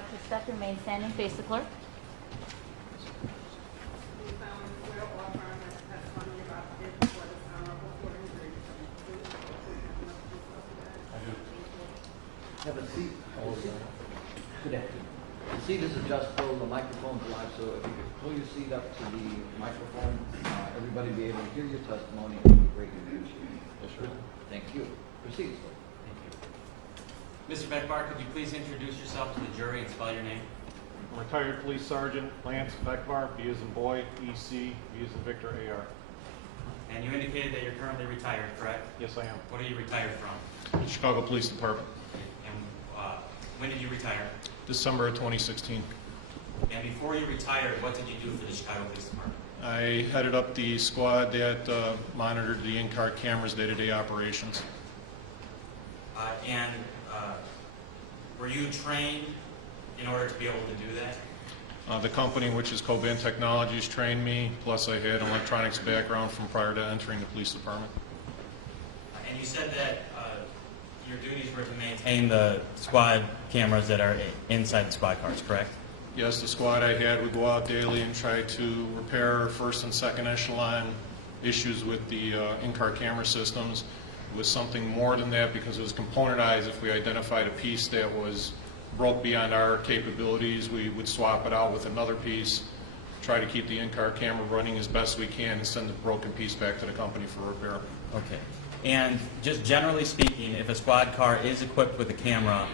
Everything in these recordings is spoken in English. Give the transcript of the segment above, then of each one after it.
about to step, remain standing, face the clerk. Have a seat. Good afternoon. The seat is adjustable, the microphone's live, so if you could pull your seat up to the microphone, everybody will be able to hear your testimony, and we would greatly appreciate it. Yes, sir. Thank you. Proceed, sir. Thank you. Mr. Becvar, could you please introduce yourself to the jury and spell your name? Retired Police Sergeant Lance Becvar, B as in boy, EC, B as in Victor, AR. And you indicated that you're currently retired, correct? Yes, I am. What are you retired from? Chicago Police Department, And when did you retire? December of 2016. And before you retired, what did you do for the Chicago Police Department? I headed up the squad that monitored the in-car cameras day-to-day operations. And were you trained in order to be able to do that? The company, which is Coban Technologies, trained me, plus I had an electronics background from prior to entering the police department. And you said that your duties were to maintain the squad cameras that are inside the squad cars, correct? Yes, the squad I had would go out daily and try to repair first and second echelon issues with the in-car camera systems. It was something more than that because it was componentized. If we identified a piece that was broke beyond our capabilities, we would swap it out with another piece, try to keep the in-car camera running as best we can, and send the broken piece back to the company for repair. Okay. And just generally speaking, if a squad car is equipped with a camera,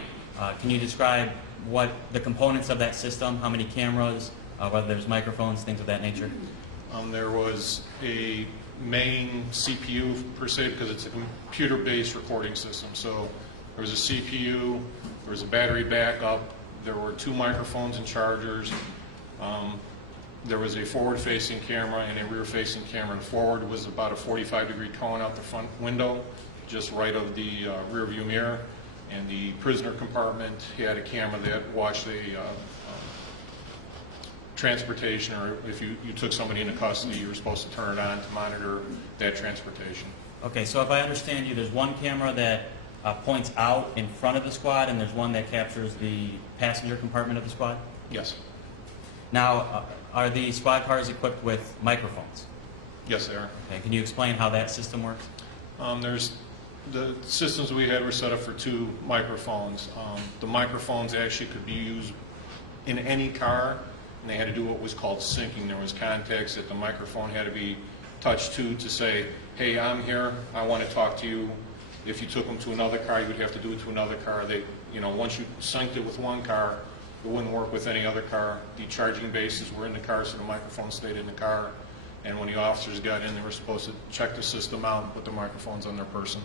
can you describe what the components of that system, how many cameras, whether there's microphones, things of that nature? There was a main CPU per se because it's a computer-based recording system. So there was a CPU, there was a battery backup, there were 2 microphones and chargers, there was a forward-facing camera and a rear-facing camera. The forward was about a 45-degree cone out the front window, just right of the rear view mirror. And the prisoner compartment had a camera that watched a transportation, or if you took somebody into custody, you were supposed to turn it on to monitor that transportation. Okay, so if I understand you, there's one camera that points out in front of the squad, and there's one that captures the passenger compartment of the squad? Yes. Now, are the squad cars equipped with microphones? Yes, they are. Okay, can you explain how that system works? The systems we had were set up for 2 microphones. The microphones actually could be used in any car, and they had to do what was called syncing. There was contacts that the microphone had to be touched to say, hey, I'm here, I want to talk to you. If you took them to another car, you would have to do it to another car. Once you synced it with one car, it wouldn't work with any other car. The charging bases were in the car, so the microphone stayed in the car. And when the officers got in, they were supposed to check the system out and put the microphones on their person.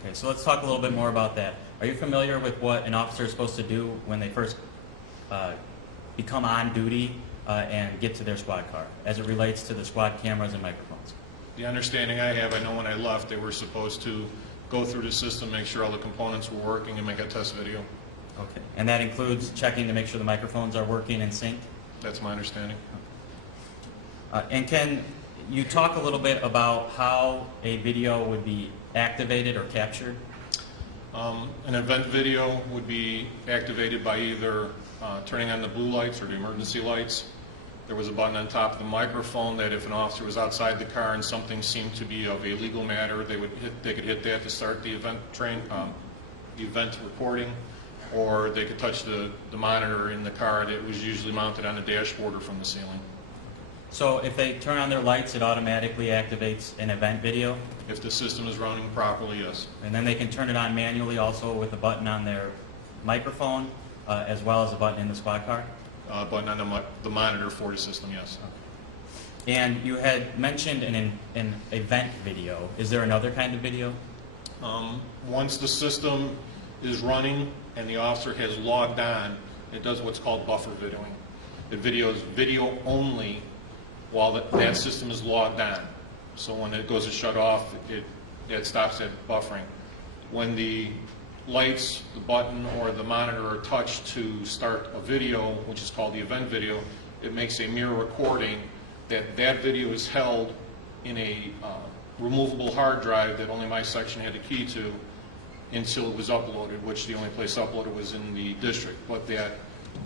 Okay, so let's talk a little bit more about that. Are you familiar with what an officer is supposed to do when they first become on duty and get to their squad car, as it relates to the squad cameras and microphones? The understanding I have, I know when I left, they were supposed to go through the system, make sure all the components were working, and make a test video. Okay, and that includes checking to make sure the microphones are working and synced? That's my understanding. And can you talk a little bit about how a video would be activated or captured? An event video would be activated by either turning on the blue lights or the emergency lights. There was a button on top of the microphone that if an officer was outside the car and something seemed to be of a legal matter, they could hit that to start the event recording, or they could touch the monitor in the car that was usually mounted on the dashboard or from the ceiling. So if they turn on their lights, it automatically activates an event video? If the system is running properly, yes. And then they can turn it on manually also with a button on their microphone, as well as a button in the squad car? Button on the monitor for the system, yes. And you had mentioned an event video. Is there another kind of video? Once the system is running and the officer has logged on, it does what's called buffer videoing. It videos video only while that system is logged on. So when it goes to shut off, it stops that buffering. When the lights, the button, or the monitor are touched to start a video, which is called the event video, it makes a mirror recording that video is held in a removable hard drive that only my section had a key to until it was uploaded, which the only place uploaded was in the district. But that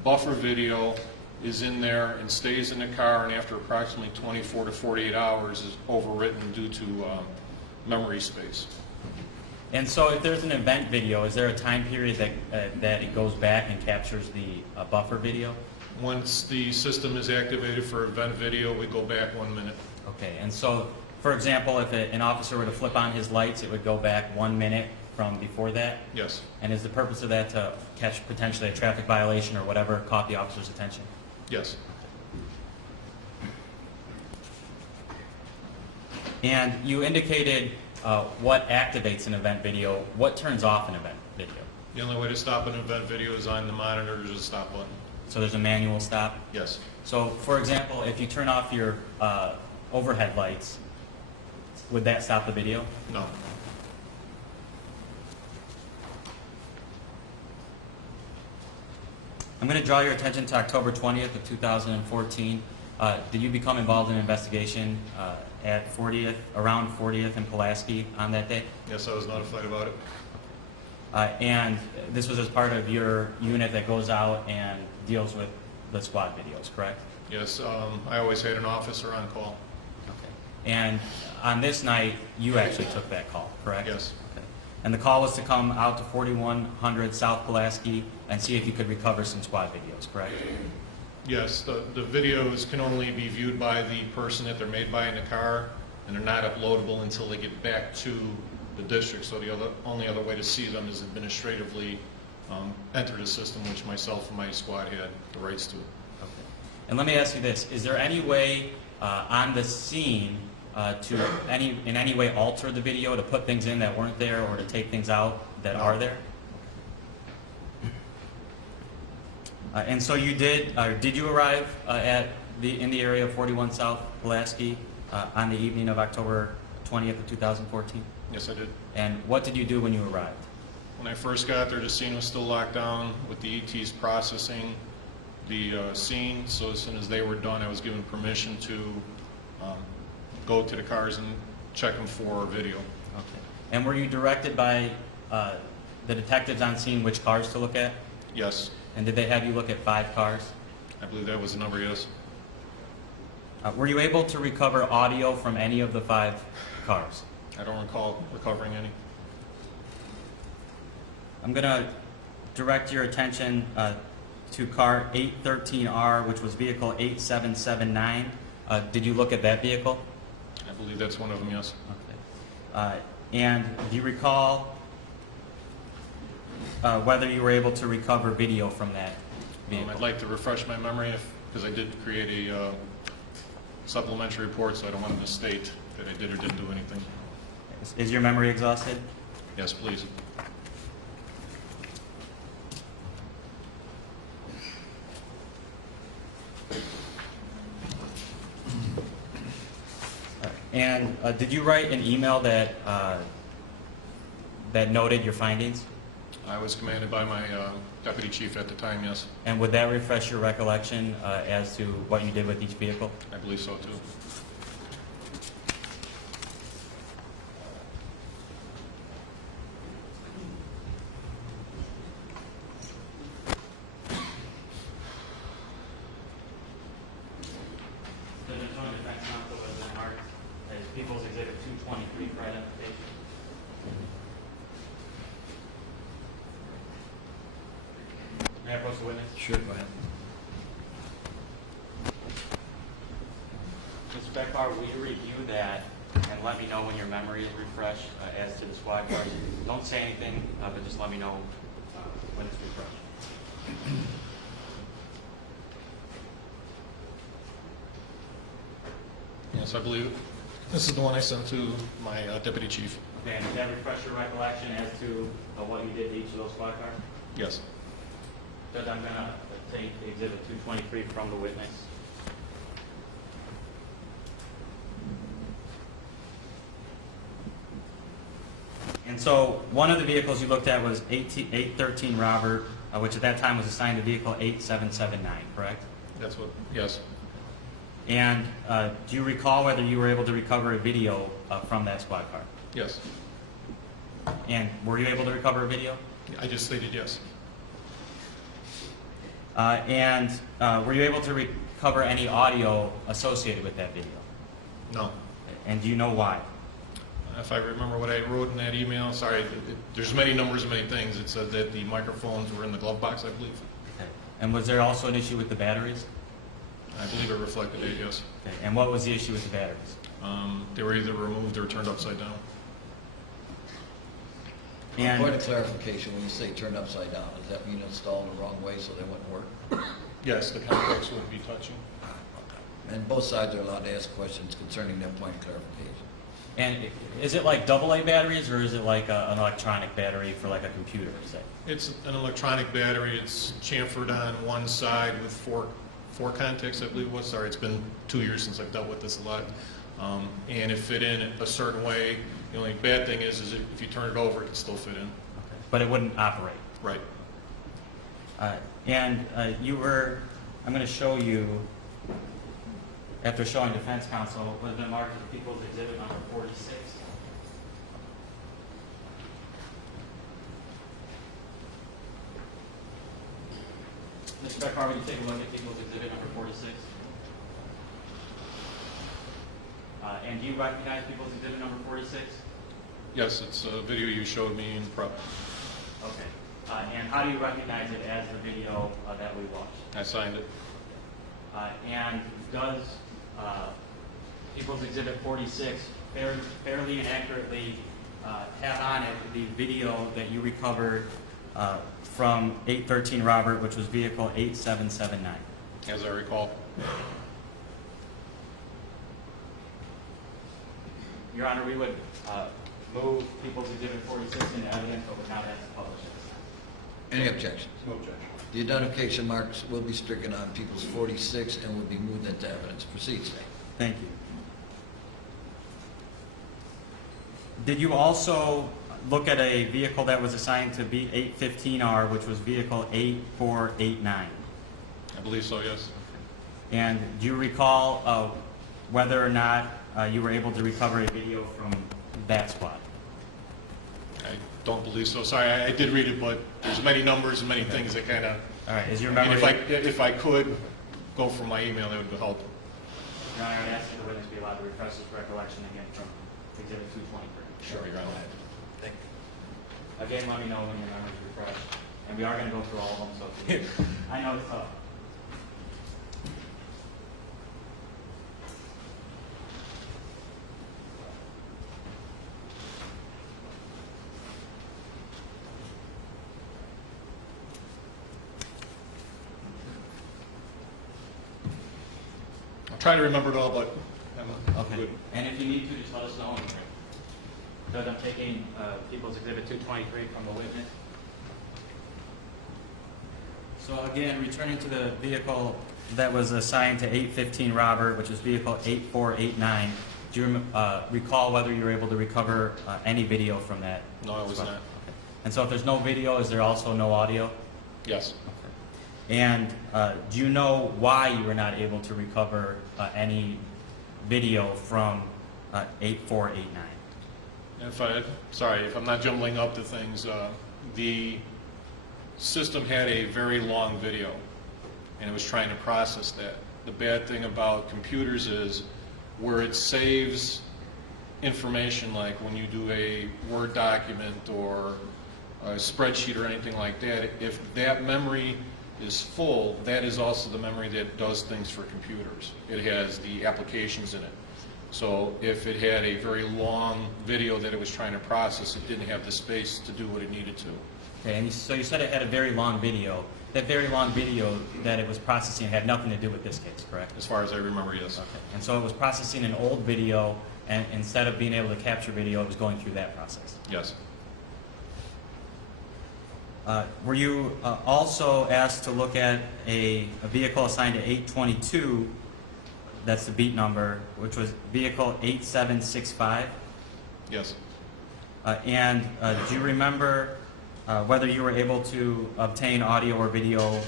buffer video is in there and stays in the car, and after approximately 24 to 48 hours is overwritten due to memory space. And so if there's an event video, is there a time period that it goes back and captures the buffer video? Once the system is activated for event video, we go back 1 minute. Okay, and so, for example, if an officer were to flip on his lights, it would go back 1 minute from before that? Yes. And is the purpose of that to catch potentially a traffic violation or whatever caught the officer's attention? Yes. And you indicated what activates an event video. What turns off an event video? The only way to stop an event video is on the monitor. There's a stop button. So there's a manual stop? Yes. So, for example, if you turn off your overhead lights, would that stop the video? No. I'm going to draw your attention to October 20th of 2014. Did you become involved in an investigation at 40th, around 40th and Pulaski on that day? Yes, I was notified about it. And this was as part of your unit that goes out and deals with the squad videos, correct? Yes, I always had an officer on call. Okay. And on this night, you actually took that call, correct? Yes. Okay. And the call was to come out to 4100 South Pulaski and see if you could recover some squad videos, correct? Yes, the videos can only be viewed by the person that they're made by in the car, and they're not uploadable until they get back to the district. So the only other way to see them is administratively enter the system, which myself and my squad had the rights to. Okay. And let me ask you this: is there any way on the scene to in any way alter the video, to put things in that weren't there, or to take things out that are there? And so you did you arrive in the area of 41 South Pulaski on the evening of October 20th of 2014? Yes, I did. And what did you do when you arrived? When I first got there, the scene was still locked down with the ETs processing the scene. So as soon as they were done, I was given permission to go to the cars and check them for video. Okay. And were you directed by the detectives on scene which cars to look at? Yes. And did they have you look at 5 cars? I believe that was the number, yes. Were you able to recover audio from any of the 5 cars? I don't recall recovering any. I'm going to direct your attention to car 813R, which was vehicle 8779. Did you look at that vehicle? I believe that's one of them, yes. Okay. And do you recall whether you were able to recover video from that vehicle? I'd like to refresh my memory because I did create a supplementary report, so I don't want to misstate that I did or didn't do anything. Is your memory exhausted? Yes, please. And did you write an email that that noted your findings? I was commanded by my deputy chief at the time, yes. And would that refresh your recollection as to what you did with each vehicle? I believe so, too. People's Exhibit 223 for identification. May I approach the witness? Sure, go ahead. Mr. Becvar, will you review that and let me know when your memory is refreshed as to the squad cars? Don't say anything, but just let me know when it's refreshed. Yes, I believe this is the one I sent to my deputy chief. Okay, and does that refresh your recollection as to what you did to each of those squad cars? Yes. Judge, I'm going to take Exhibit 223 from the witness. And so one of the vehicles you looked at was 813 Robert, which at that time was assigned to vehicle 8779, correct? That's what, yes. And do you recall whether you were able to recover a video from that squad car? Yes. And were you able to recover a video? I just stated yes. Were you able to recover any audio associated with that video? No. And do you know why? If I remember what I wrote in that email, sorry, there's many numbers and many things. It said that the microphones were in the glove box, I believe. Okay. And was there also an issue with the batteries? I believe it reflected it, yes. Okay. And what was the issue with the batteries? They were either removed or turned upside down. And Point of clarification, when you say turned upside down, does that mean installed the wrong way so they wouldn't work? Yes, the contacts would be touching. And both sides are allowed to ask questions concerning that point of clarification. And is it like AA batteries, or is it like an electronic battery for like a computer, say? It's an electronic battery. It's chamfered on one side with four contacts, I believe it was. Sorry, it's been 2 years since I've dealt with this a lot. And it fit in a certain way. The only bad thing is if you turn it over, it can still fit in. Okay. But it wouldn't operate. Right. I'm going to show you, after showing defense counsel, what has been marked as People's Exhibit number 46. Mr. Becvar, would you take a look at People's Exhibit number 46? And do you recognize People's Exhibit number 46? Yes, it's a video you showed me in prep. Okay. And how do you recognize it as the video that we watched? I signed it. And does People's Exhibit 46 fairly and accurately have on it the video that you recovered from 813 Robert, which was vehicle 8779? As I recall. Your Honor, we would move People's Exhibit 46 into evidence, but would not ask to publish it. Any objections? No objection. The identification marks will be stricken on People's 46 and will be moved into evidence. Proceed, State. Thank you. Did you also look at a vehicle that was assigned to B815R, which was vehicle 8489? I believe so, yes. And do you recall whether or not you were able to recover a video from that squad? I don't believe so. Sorry, I did read it, but there's many numbers and many things that kind of... All right, is your And memory... if I could go from my email, that would help. Your Honor, I would ask that the witness be allowed to refresh his recollection again from Exhibit 223. Sure, Your Honor. Thank you. Again, let me know when your memory's refreshed. And we are going to go through all of them, so if you- I know it's tough. I'll try to remember it all, but I'm Okay. good. And if you need to, just let us know. Judge, I'm taking People's Exhibit 223 from the witness. So again, returning to the vehicle that was assigned to 815 Robert, which is vehicle 8489, do you recall whether you were able to recover any video from that? No, I was spot? not. Okay. And so if there's no video, is there also no audio? Yes. And do you know why you were not able to recover any video from 8489? Sorry, if I'm not jumbling up the things, the system had a very long video, and it was trying to process that. The bad thing about computers is where it saves information, like when you do a Word document or a spreadsheet or anything like that, if that memory is full, that is also the memory that does things for computers. It has the applications in it. So if it had a very long video that it was trying to process, it didn't have the space to do what it needed to. Okay, and so you said it had a very long video. That very long video that it was processing had nothing to do with this case, correct? As far as I remember, yes. Okay. And so it was processing an old video, and instead of being able to capture video, it was going through that process. Yes. Were you also asked to look at a vehicle assigned to 822, that's the beat number, which was vehicle 8765? Yes. And do you remember whether you were able to obtain audio or video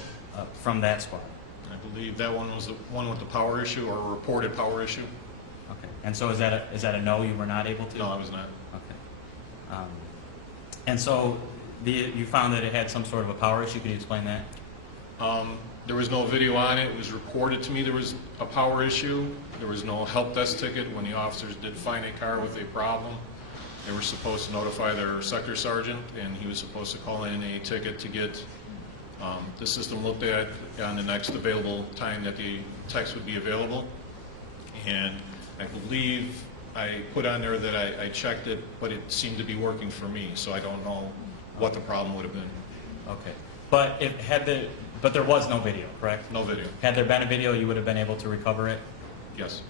from that squad? I believe that one was the one with the power issue or a reported power issue. Okay. And so is that a no, you were not able to? No, I was not. Okay. And so you found that it had some sort of a power issue. Could you explain that? There was no video on it. It was reported to me there was a power issue. There was no help desk ticket. When the officers did find a car with a problem, they were supposed to notify their sector sergeant, and he was supposed to call in a ticket to get the system looked at on the next available time that the text would be available. And I believe I put on there that I checked it, but it seemed to be working for me, so I don't know what the problem would have been. Okay. But but there was no video, correct? No video. Had there been a video, you would have been able to recover it? Yes.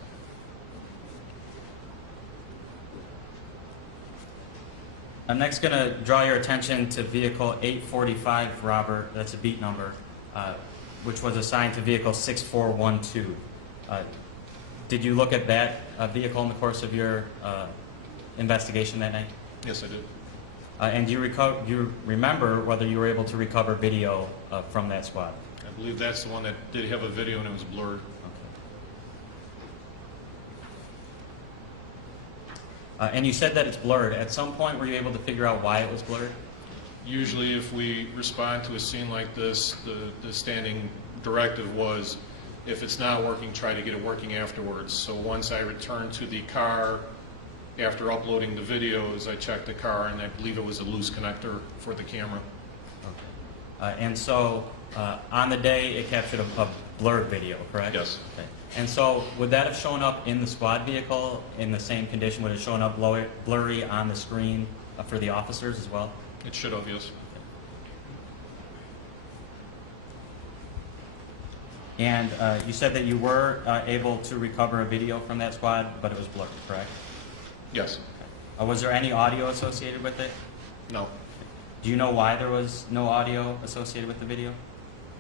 I'm next going to draw your attention to vehicle 845, Robert, that's a beat number, which was assigned to vehicle 6412. Did you look at that vehicle in the course of your investigation that night? Yes, I did. And do you remember whether you were able to recover video from that squad? I believe that's the one that did have a video and it was blurred. And you said that it's blurred. At some point, were you able to figure out why it was blurred? Usually if we respond to a scene like this, the standing directive was, if it's not working, try to get it working afterwards. So once I returned to the car, after uploading the videos, I checked the car and I believe it was a loose connector for the camera. Okay. And so on the day, it captured a blurred video, correct? Yes. Okay. And so would that have shown up in the squad vehicle in the same condition? Would it have shown up blurry on the screen for the officers as well? It should have, yes. And you said that you were able to recover a video from that squad, but it was blurred, correct? Yes. Was there any audio associated with it? No. Do you know why there was no audio associated with the video?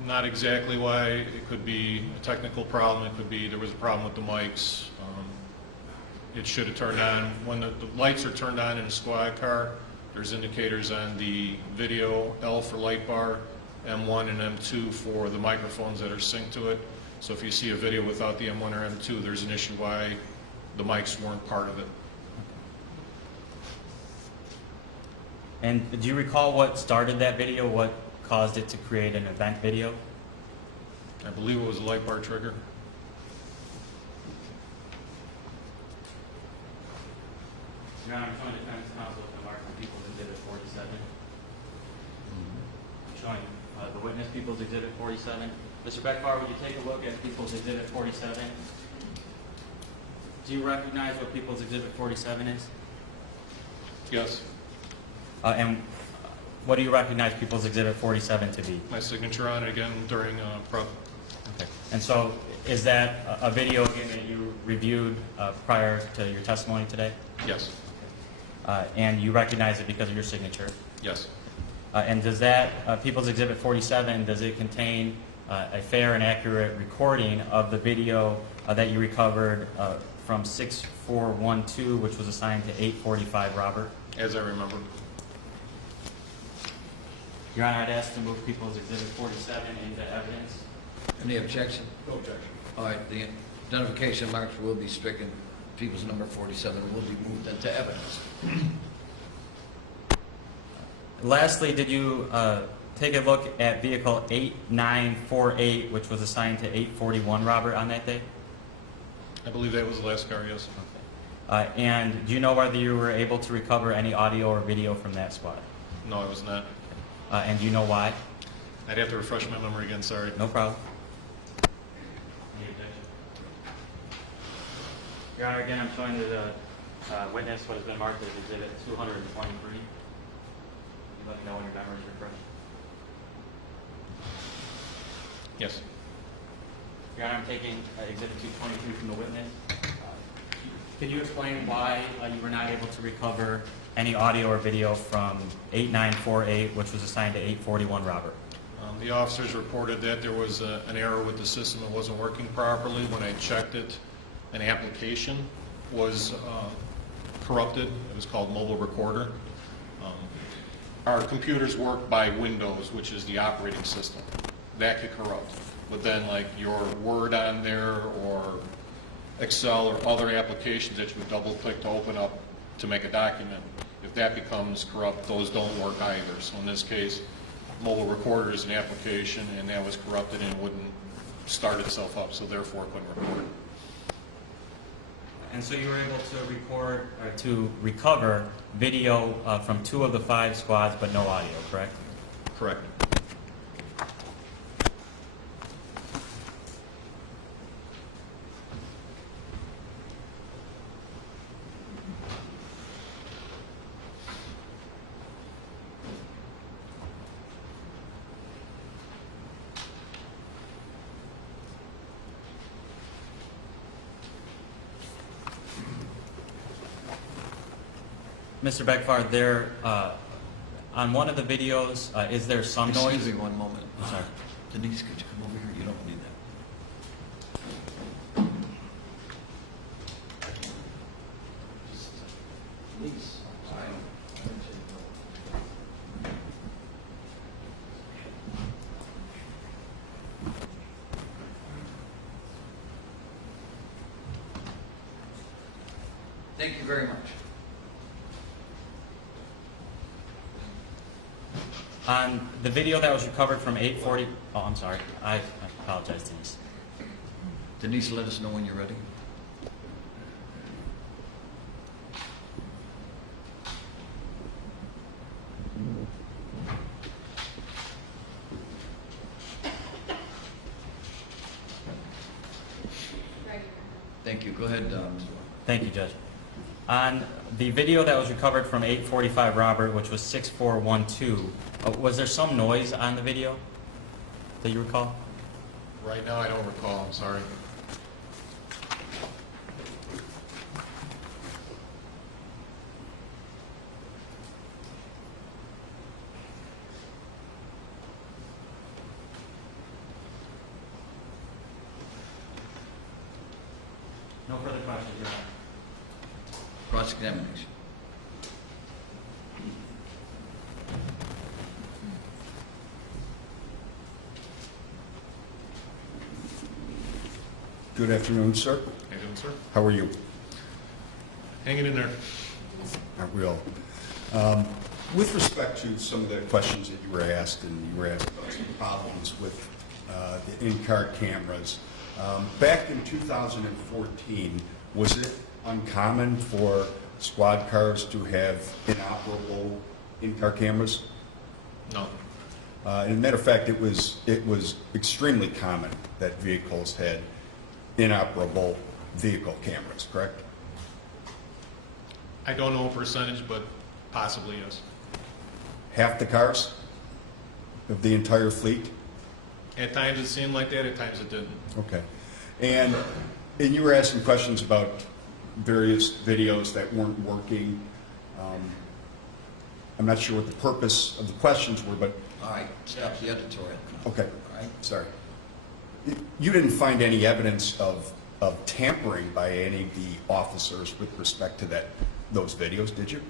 Not exactly why. It could be a technical problem. It could be there was a problem with the mics. It should have turned on. When the lights are turned on in a squad car, there's indicators on the video, L for light bar, M1 and M2 for the microphones that are synced to it. So if you see a video without the M1 or M2, there's an issue why the mics weren't part of it. And do you recall what started that video? What caused it to create an event video? I believe it was a light bar trigger. Your Honor, I'm showing defense counsel to mark the People's Exhibit 47. Showing the witness People's Exhibit 47. Mr. Becvar, would you take a look at People's Exhibit 47? Do you recognize what People's Exhibit 47 is? Yes. And what do you recognize People's Exhibit 47 to be? My signature on it again during prep. Okay. And so is that a video again that you reviewed prior to your testimony today? Yes. And you recognize it because of your signature? Yes. And does that, People's Exhibit 47, does it contain a fair and accurate recording of the video that you recovered from 6412, which was assigned to 845 Robert? As I remember. Your Honor, I'd ask to move People's Exhibit 47 into evidence. Any objection? No objection. All right, the identification marks will be stricken. People's number 47 will be moved into evidence. Lastly, did you take a look at vehicle 8948, which was assigned to 841 Robert on that day? I believe that was the last car, yes. Okay. And do you know whether you were able to recover any audio or video from that squad? No, I was not. And do you know why? I'd have to refresh my memory again, sorry. No problem. Any objection? Your Honor, again, I'm showing to the witness what has been marked as Exhibit 223. You let me know when your memory is refreshed. Yes. Your Honor, I'm taking Exhibit 223 from the witness. Can you explain why you were not able to recover any audio or video from 8948, which was assigned to 841 Robert? The officers reported that there was an error with the system that wasn't working properly. When I checked it, an application was corrupted. It was called Mobile Recorder. Our computers work by Windows, which is the operating system. That could corrupt. But then like your Word on there or Excel or other applications that you would double click to open up to make a document, if that becomes corrupt, those don't work either. So in this case, mobile recorder is an application, and that was corrupted and wouldn't start itself up, so therefore it couldn't record. And so you were able to record or to recover video from 2 of the 5 squads, but no audio, correct? Correct. Mr. Becvar, there, on one of the videos, is there some noise? Excuse me one moment. I'm sorry. Denise, could you come over here? You don't need that. Please. Thank you very much. On the video that was recovered from 8:40, oh, I'm sorry. I apologize, Denise. Denise, let us know when you're ready. Thank you. Go ahead, Mr. Thank you, Judge. On the video that was recovered from 8:45 Robert, which was 6412, was there some noise on the video that you recall? Right now, I don't recall, I'm sorry. No further questions, Your Honor. Cross-examination. Good afternoon, sir. How you doing, sir? How are you? Hanging in there. Aren't we all? With respect to some of the questions that you were asked, and you were asked about some problems with the in-car cameras, back in 2014, was it uncommon for squad cars to have inoperable in-car cameras? No. As a matter of fact, it was extremely common that vehicles had inoperable vehicle cameras, correct? I don't know a percentage, but possibly, yes. Half the cars of the entire fleet? At times it seemed like that, at times it didn't. Okay. And you were asking questions about various videos that weren't working. I'm not sure what the purpose of the questions were, but... All right, stop the editorial. Okay. All right. Sorry. You didn't find any evidence of tampering by any of the officers with respect to those videos, did you?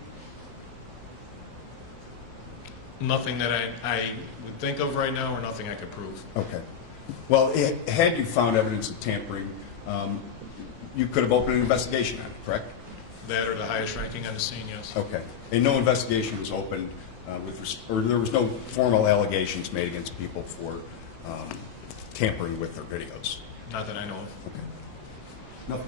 Nothing that I would think of right now, or nothing I could prove. Okay. Well, had you found evidence of tampering, you could have opened an investigation on it, correct? That or the highest ranking on the scene, yes. Okay. And no investigation was opened or there was no formal allegations made against people for tampering with their videos? Not that I know of. Okay. Nothing.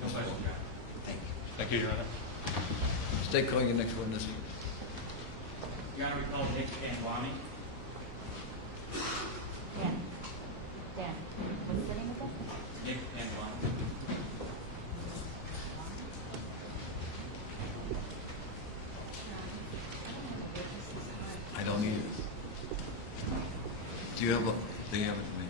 No questions, Your Honor. Thank you. Thank you, Your Honor. State calling your next witness. Your Honor, we call Dyke Panjwani. Dan, what's the name of that? Dyke Panjwani. I don't need it. Do you have a, they have it to me.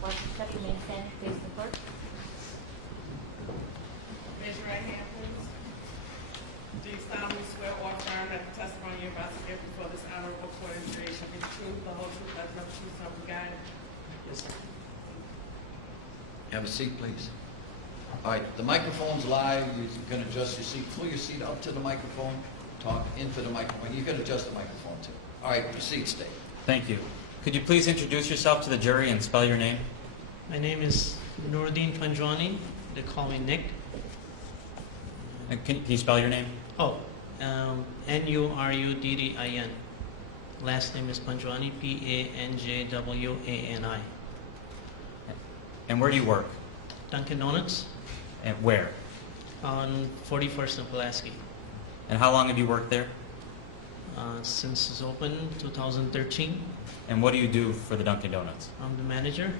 What's the second name, stand, face the clerk? Raise your right hand, please. Do you solemnly swear or affirm that the testimony you're about to give before this honorable court is today shall be the truth, the whole truth, nothing but the truth, so help you God? Yes, sir. Have a seat, please. All right, the microphone's live. You can adjust your seat. Pull your seat up to the microphone. Talk into the microphone. You can adjust the microphone too. All right, proceed, State. Thank you. Could you please introduce yourself to the jury and spell your name? My name is Muruddin Panjwani. They call me Nick. And can you spell your name? Oh, Nuruddin. Last name is Panjwani, Panjwani. And where do you work? Dunkin' Donuts And where? on 41st and Pulaski. And how long have you worked there? Since it's open, 2013. And what do you do for the Dunkin' Donuts? I'm the manager.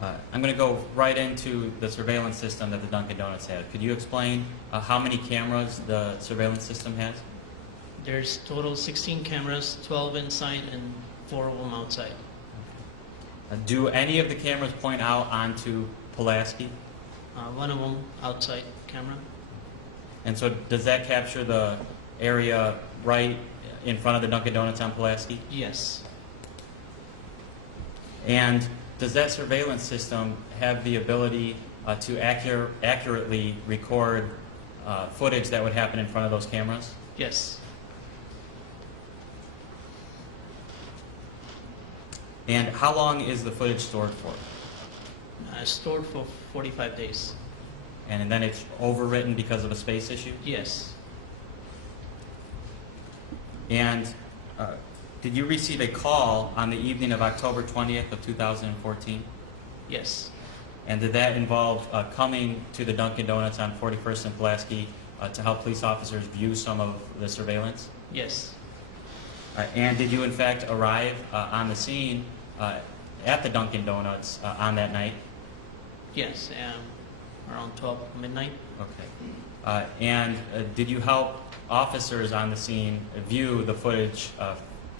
I'm going to go right into the surveillance system that the Dunkin' Donuts had. Could you explain how many cameras the surveillance system has? There's total 16 cameras, 12 inside and 4 of them outside. Do any of the cameras point out onto Pulaski? One of them outside camera. And so does that capture the area right in front of the Dunkin' Donuts on Pulaski? Yes. And does that surveillance system have the ability to accurately record footage that would happen in front of those cameras? Yes. And how long is the footage stored for? Stored for 45 days. And then it's overwritten because of a space issue? Yes. And did you receive a call on the evening of October 20th of 2014? Yes. And did that involve coming to the Dunkin' Donuts on 41st and Pulaski to help police officers view some of the surveillance? Yes. And did you in fact arrive on the scene at the Dunkin' Donuts on that night? Yes. Around 12 midnight. Okay. And did you help officers on the scene view the footage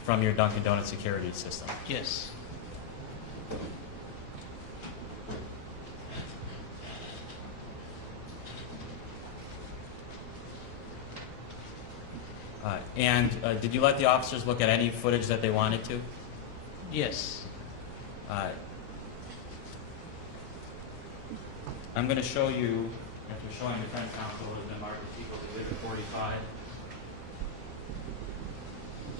from your Dunkin' Donuts security system? Yes. And did you let the officers look at any footage that they wanted to? Yes. I'm going to show you, after showing defense counsel, what has been marked as People's Exhibit 45.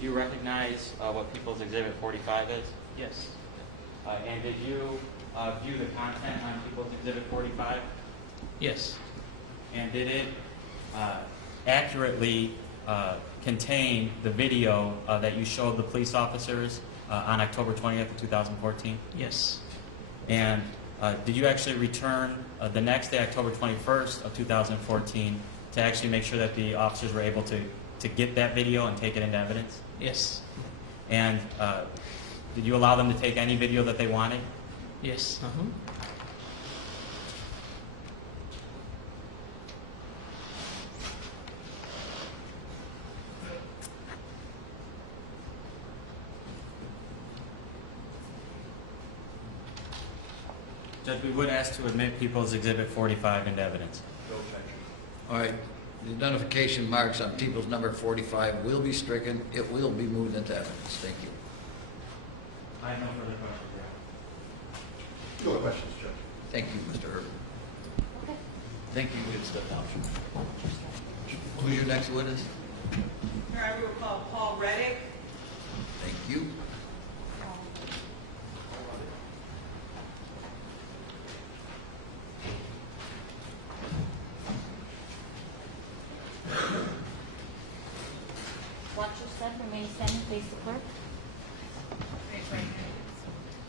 Do you recognize what People's Exhibit 45 is? Yes. And did you view the content on People's Exhibit 45? Yes. And did it accurately contain the video that you showed the police officers on October 20th of 2014? Yes. And did you actually return the next day, October 21st of 2014, to actually make sure that the officers were able to get that video and take it into evidence? Yes. And did you allow them to take any video that they wanted? Yes. Judge, we would ask to admit People's Exhibit 45 into evidence. All right, the identification marks on People's number 45 will be stricken. It will be moved into evidence. Thank you. I have no further questions. No questions, Judge. Thank you, Mr. Herbert. Okay. Thank you, you can step down. Who's your next witness? Here I will call Paul Rettig. Thank you. Watch your step, remain standing, face the clerk. Raise your right hand.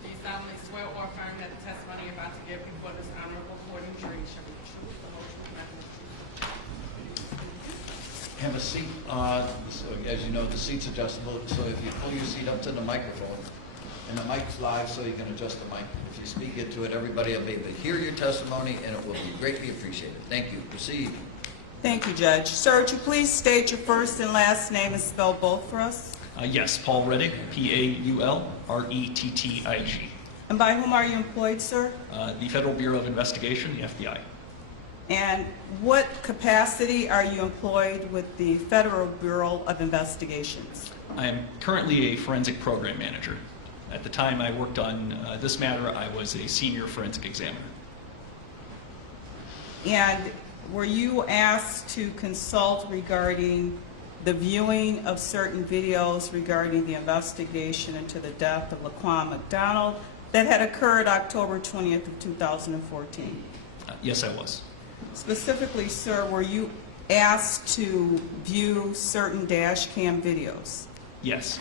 Do you solemnly swear or affirm that the testimony you're about to give before this honorable court and jury shall be the truth, the whole truth, nothing but the truth? Have a seat. So as you know, the seat's adjustable, so if you pull your seat up to the microphone, and the mic's live, so you can adjust the mic. If you speak into it, everybody will be able to hear your testimony, and it will be greatly appreciated. Thank you. Proceed. Thank you, Judge. Sir, would you please state your first and last name and spell both for us? Yes, Paul Rettig, Paulrettig. And by whom are you employed, sir? The Federal Bureau of Investigation, the FBI. And what capacity are you employed with the Federal Bureau of Investigations? I am currently a forensic program manager. At the time I worked on this matter, I was a senior forensic examiner. And were you asked to consult regarding the viewing of certain videos regarding the investigation into the death of Laquan McDonald that had occurred October 20th of 2014? Yes, I was. Specifically, sir, were you asked to view certain dash cam videos? Yes.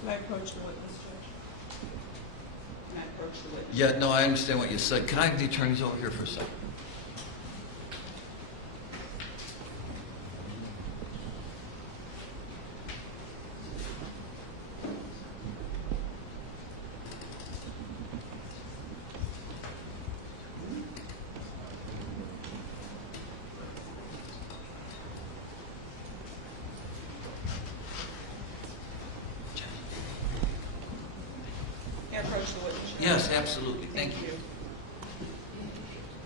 Can I approach the witness, Judge? Can I approach the witness? Yeah, no, I understand what you said. Can I have the attorneys over here for a second? Can I approach the witness? Yes, absolutely. Thank you.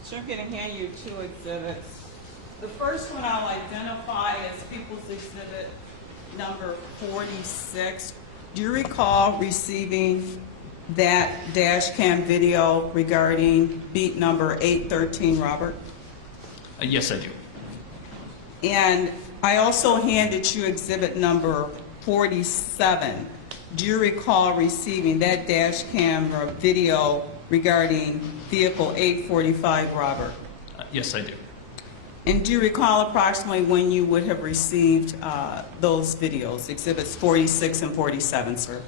So I'm going to hand you two exhibits. The first one I'll identify as People's Exhibit number 46. Do you recall receiving that dash cam video regarding beat number 813, Robert? Yes, I do. And I also handed you exhibit number 47. Do you recall receiving that dash camera video regarding vehicle 845, Robert? Yes, I do. And do you recall approximately when you would have received those videos, exhibits 46 and 47, sir?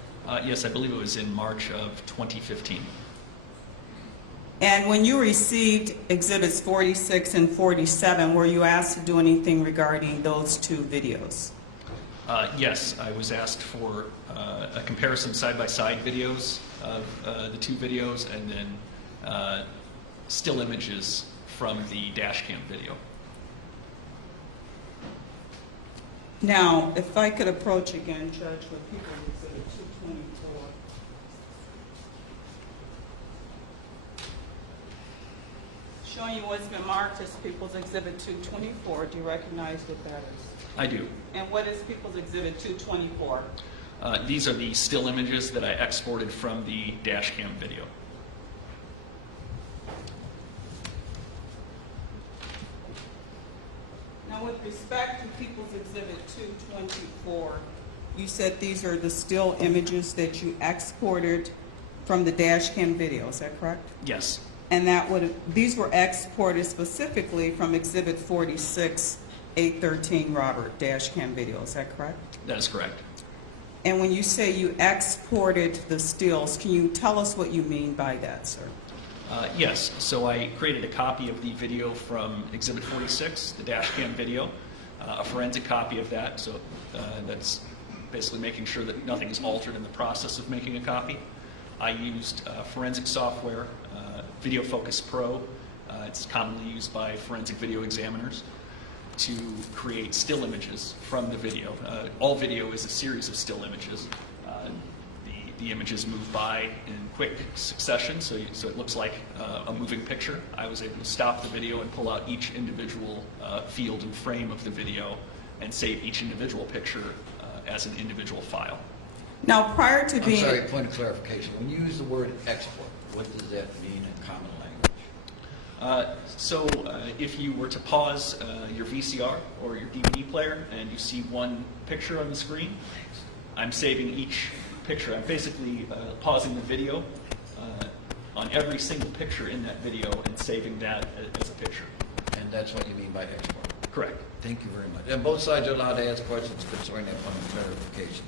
Yes, I believe it was in March of 2015. And when you received exhibits 46 and 47, were you asked to do anything regarding those two videos? Yes, I was asked for a comparison side-by-side videos of the two videos and then still images from the dash cam video. Now, if I could approach again, Judge, with People's Exhibit 224. Showing you what's been marked as People's Exhibit 224. Do you recognize what that is? I do. And what is People's Exhibit 224? These are the still images that I exported from the dash cam video. Now, with respect to People's Exhibit 224, you said these are the still images that you exported from the dash cam video. Is that correct? Yes. And these were exported specifically from Exhibit 46, 813 Robert dash cam video. Is that correct? That is correct. And when you say you exported the stills, can you tell us what you mean by that, sir? Yes, so I created a copy of the video from Exhibit 46, the dash cam video, a forensic copy of that, so that's basically making sure that nothing is altered in the process of making a copy. I used forensic software, Video Focus Pro. It's commonly used by forensic video examiners to create still images from the video. All video is a series of still images. The images move by in quick succession, so it looks like a moving picture. I was able to stop the video and pull out each individual field and frame of the video and save each individual picture as an individual file. Now, prior to I'm being... sorry, point of clarification. When you use the word export, what does that mean in common language? If you were to pause your VCR or your DVD player and you see one picture on the screen, I'm saving each picture. I'm basically pausing the video on every single picture in that video and saving that as a picture. And that's what you mean by export? Correct. Thank you very much. And both sides are allowed to ask questions concerning that point of clarification.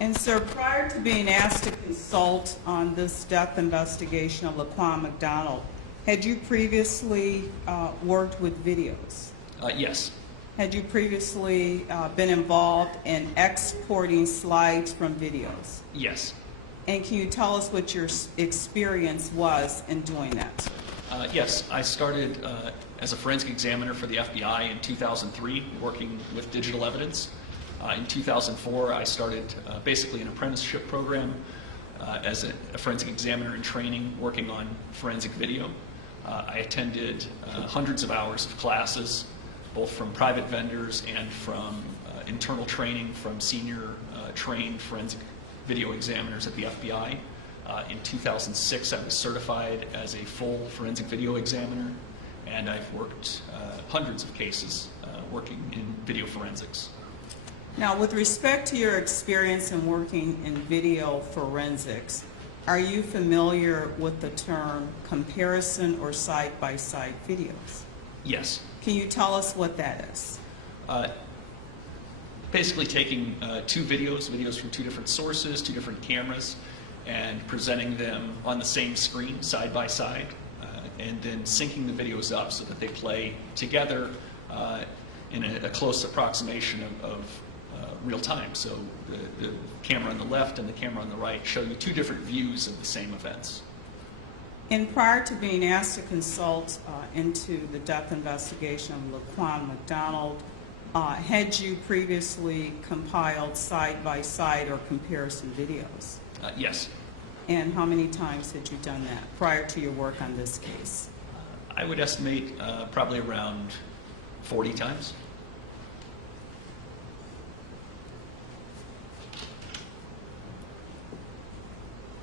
And sir, prior to being asked to consult on this death investigation of Laquan McDonald, had you previously worked with videos? Yes. Had you previously been involved in exporting slides from videos? Yes. And can you tell us what your experience was in doing that? Yes, I started as a forensic examiner for the FBI in 2003, working with digital evidence. In 2004, I started basically an apprenticeship program as a forensic examiner in training, working on forensic video. I attended hundreds of hours of classes, both from private vendors and from internal training from senior trained forensic video examiners at the FBI. In 2006, I was certified as a full forensic video examiner, and I've worked hundreds of cases working in video forensics. Now, with respect to your experience in working in video forensics, are you familiar with the term comparison or side-by-side videos? Yes. Can you tell us what that is? Basically taking two videos from two different sources, two different cameras, and presenting them on the same screen, side by side, and then syncing the videos up so that they play together in a close approximation of real time. So the camera on the left and the camera on the right show you two different views of the same events. And prior to being asked to consult into the death investigation of Laquan McDonald, had you previously compiled side-by-side or comparison videos? Yes. And how many times had you done that prior to your work on this case? I would estimate probably around 40 times.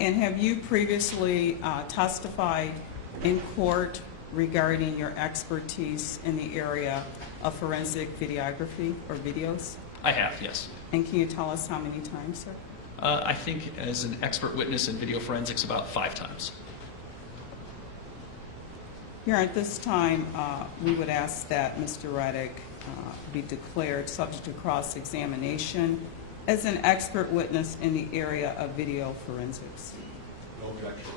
And have you previously testified in court regarding your expertise in the area of forensic videography or videos? I have, yes. And can you tell us how many times, sir? I think as an expert witness in video forensics, about 5 times. Here at this time, we would ask that Mr. Rettig be declared subject to cross-examination as an expert witness in the area of video forensics. No objection.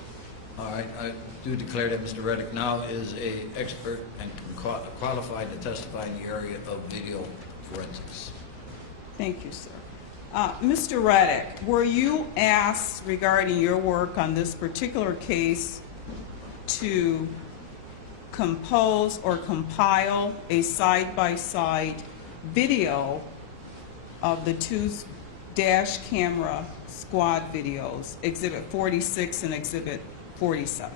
All right, I do declare that Mr. Rettig now is an expert and qualified to testify in the area of video forensics. Thank you, sir. Mr. Rettig, were you asked regarding your work on this particular case to compose or compile a side-by-side video of the two dash camera squad videos, Exhibit 46 and Exhibit 47?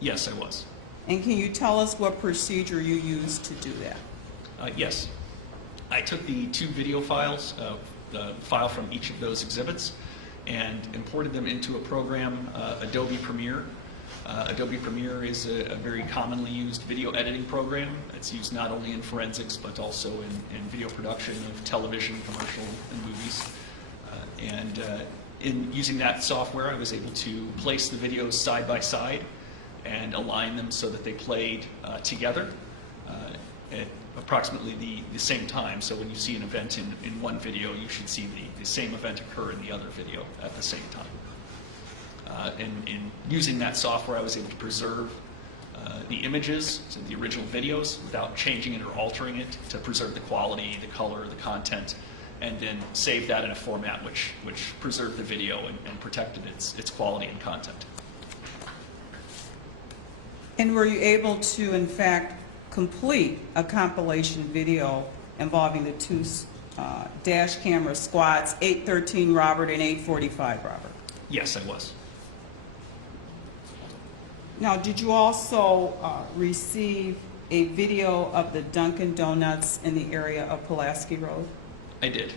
Yes, I was. And can you tell us what procedure you used to do that? Yes. I took the 2 video files, the file from each of those exhibits, and imported them into a program, Adobe Premiere. Adobe Premiere is a very commonly used video editing program. It's used not only in forensics, but also in video production of television, commercial, and movies. In using that software, I was able to place the videos side by side and align them so that they played together at approximately the same time. So when you see an event in one video, you should see the same event occur in the other video at the same time. In using that software, I was able to preserve the images, so the original videos, without changing it or altering it, to preserve the quality, the color, the content, and then save that in a format which preserved the video and protected its quality and content. And were you able to, in fact, complete a compilation video involving the two dash camera squads, 813 Robert and 845 Robert? Yes, I was. Now, did you also receive a video of the Dunkin' Donuts in the area of Pulaski Road? I did.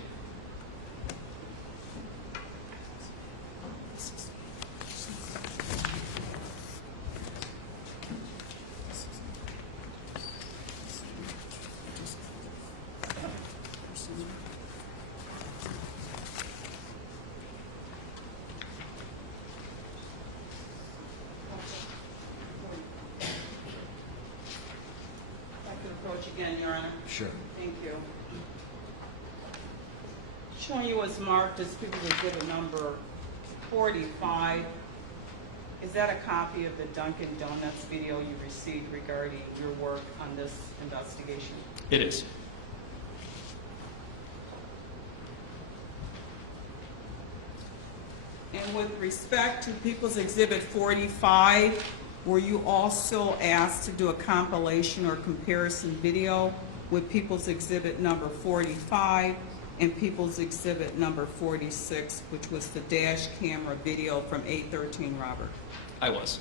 If I could approach again, Your Honor. Sure. Thank you. Showing you as marked as people exhibit number 45. Is that a copy of the Dunkin' Donuts video you received regarding your work on this investigation? It is. And with respect to People's Exhibit 45, were you also asked to do a compilation or comparison video with People's Exhibit number 45 and People's Exhibit number 46, which was the dash camera video from 813 Robert? I was.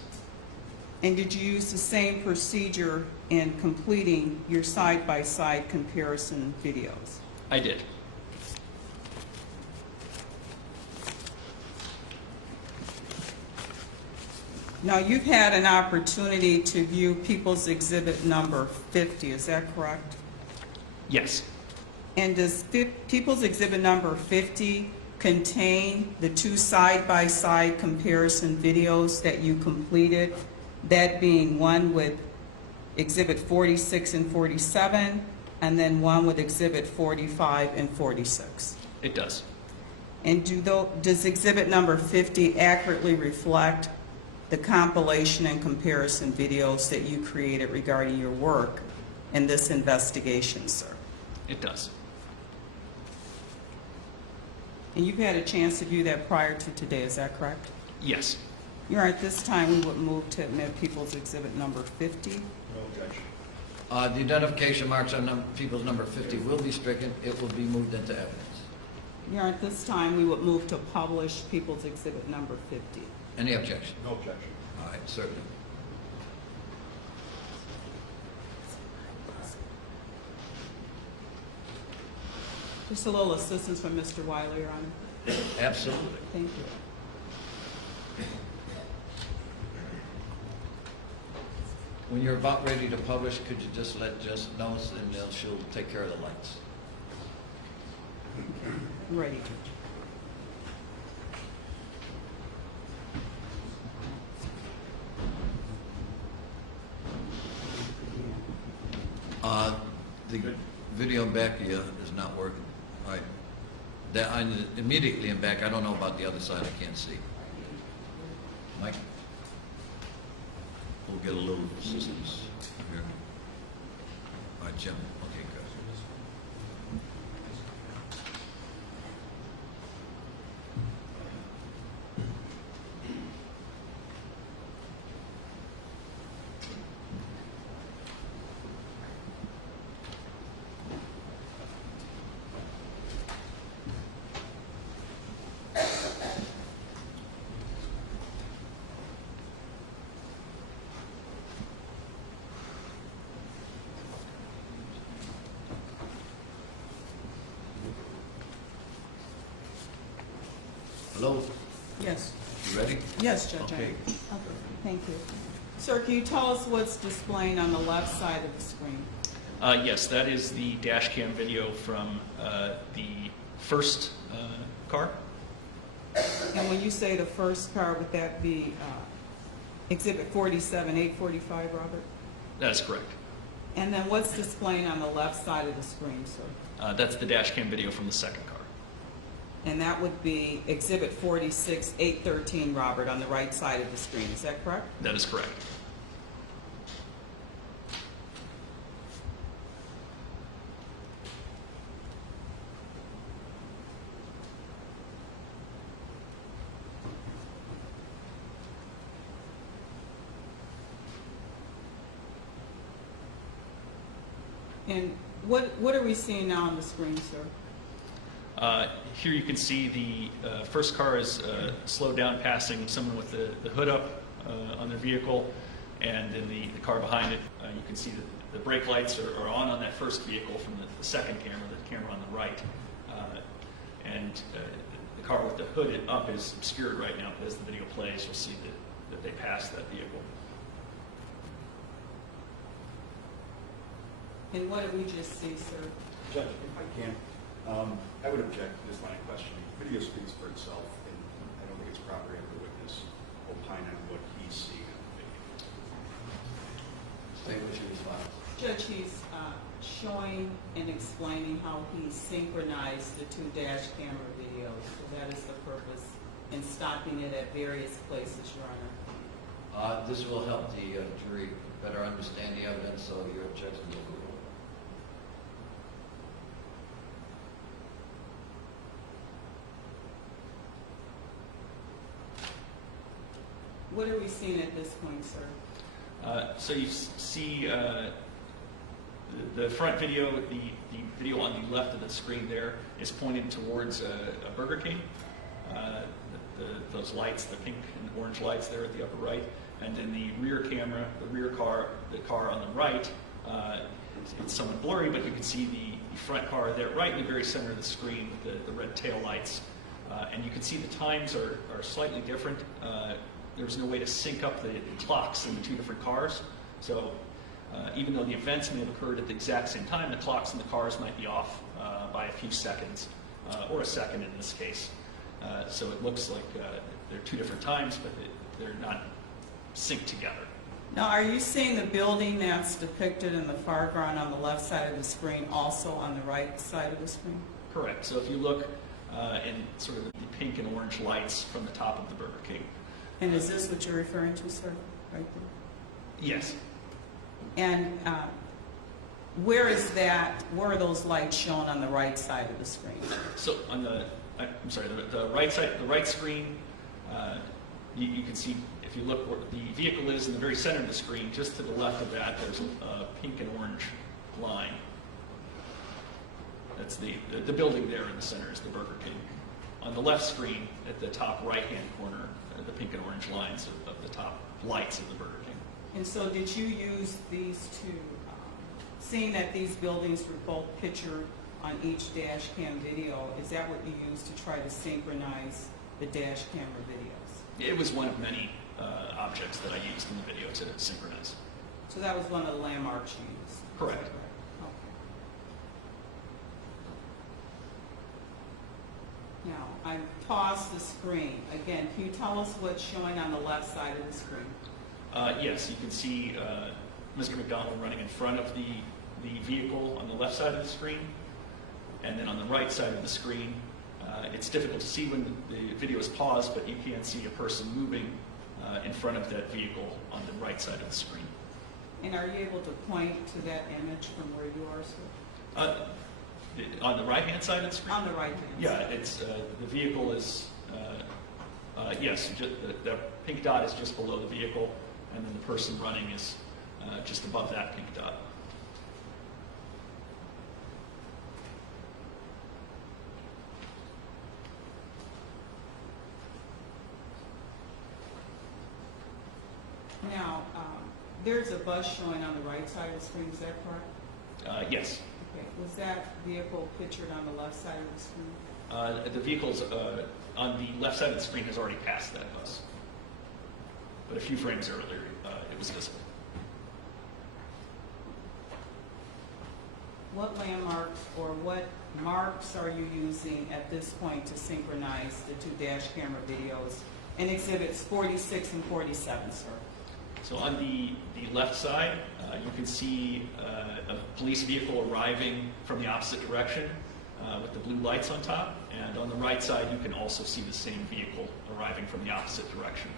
And did you use the same procedure in completing your side-by-side comparison videos? I did. Now, you've had an opportunity to view People's Exhibit number 50, is that correct? Yes. And does People's Exhibit number 50 contain the two side-by-side comparison videos that you completed? That being one with Exhibit 46 and 47, and then one with Exhibit 45 and 46. It does. And does Exhibit number 50 accurately reflect the compilation and comparison videos that you created regarding your work in this investigation, sir? It does. And you've had a chance to view that prior to today, is that correct? Yes. Your Honor, at this time, we would move to admit People's Exhibit number 50. No objection. The identification marks on people's number 50 will be stricken. It will be moved into evidence. Your Honor, at this time, we would move to publish People's Exhibit number 50. Any objection? No objection. All right, certainly. Just a little assistance from Mr. Wiley, Your Honor. Absolutely. Thank you. When you're about ready to publish, could you just let Jess know, and she'll take care of the lights. I'm ready. The video back here is not working. All right. Immediately in back, I don't know about the other side, I can't see. Mike? We'll get a little assistance here. All right, Jim. Okay, good. Hello? Yes. You ready? Yes, Judge. Okay. Thank you. Sir, can you tell us what's displaying on the left side of the screen? Yes, that is the dash cam video from the first car. And when you say the first car, would that be Exhibit 47, 845, Robert? That is correct. And then what's displaying on the left side of the screen, sir? That's the dash cam video from the second car. And that would be Exhibit 46, 813, Robert, on the right side of the screen. Is that correct? That is correct. And what are we seeing now on the screen, sir? Here you can see the first car is slowed down, passing someone with the hood up on their vehicle, and in the car behind it, you can see that the brake lights are on that first vehicle from the second camera, the camera on the right, and the car with the hood up is obscured right now, but as the video plays, you'll see that they passed that vehicle. And what did we just see, sir? Judge, if I can, I would object to this line of questioning. Video speaks for itself, and I don't think it's proper to have the witness opine on what he's seeing on the video. Say what you response. Judge, he's showing and explaining how he synchronized the two dash camera videos. So that is the purpose, and stopping it at various places, Your Honor. This will help the jury better understand the evidence, so your objection will be ruled. What are we seeing at this point, sir? So you see the front video, the video on the left of the screen there is pointed towards a Burger King. Those lights, the pink and orange lights there at the upper right. And in the rear camera, the car on the right, it's somewhat blurry, but you can see the front car there right in the very center of the screen with the red tail lights. And you can see the times are slightly different. there was no way to sync up the clocks in the two different cars. So even though the events may have occurred at the exact same time, the clocks in the cars might be off by a few seconds, or a second in this case. So it looks like they're two different times, but they're not synced together. Now, are you seeing the building that's depicted in the foreground on the left side of the screen also on the right side of the screen? Correct. So if you look in sort of the pink and orange lights from the top of the Burger King. And is this what you're referring to, sir, right there? Yes. And where are those lights shown on the right side of the screen? So on I'm sorry, the right side, the right screen, you can see, if you look where the vehicle is in the very center of the screen, just to the left of that, there's a pink and orange line. That's the building there in the center is the Burger King. On the left screen, at the top right-hand corner, the pink and orange lines of the top lights of the Burger King. And so did you use these two, seeing that these buildings were both pictured on each dash cam video, is that what you used to try to synchronize the dash camera videos? It was one of many objects that I used in the video to synchronize. So that was one of the landmarks you used? Correct. Okay. Now, I paused the screen. Again, can you tell us what's showing on the left side of the screen? Yes, you can see Mr. McDonald running in front of the vehicle on the left side of the screen. And then on the right side of the screen, it's difficult to see when the video is paused, but you can see a person moving in front of that vehicle on the right side of the screen. And are you able to point to that image from where you are, sir? On the right-hand side of the screen? On the right hand. Yeah, it's the vehicle is, yes, the pink dot is just below the vehicle, and then the person running is just above that pink dot. Now, there's a bus showing on the right side of the screen, is that correct? Yes. Okay, was that vehicle pictured on the left side of the screen? The vehicle's on the left side of the screen has already passed that bus. But a few frames earlier, it was visible. What landmarks or what marks are you using at this point to synchronize the two dash camera videos in exhibits 46 and 47, sir? So on the left side, you can see a police vehicle arriving from the opposite direction with the blue lights on top. And on the right side, you can also see the same vehicle arriving from the opposite direction.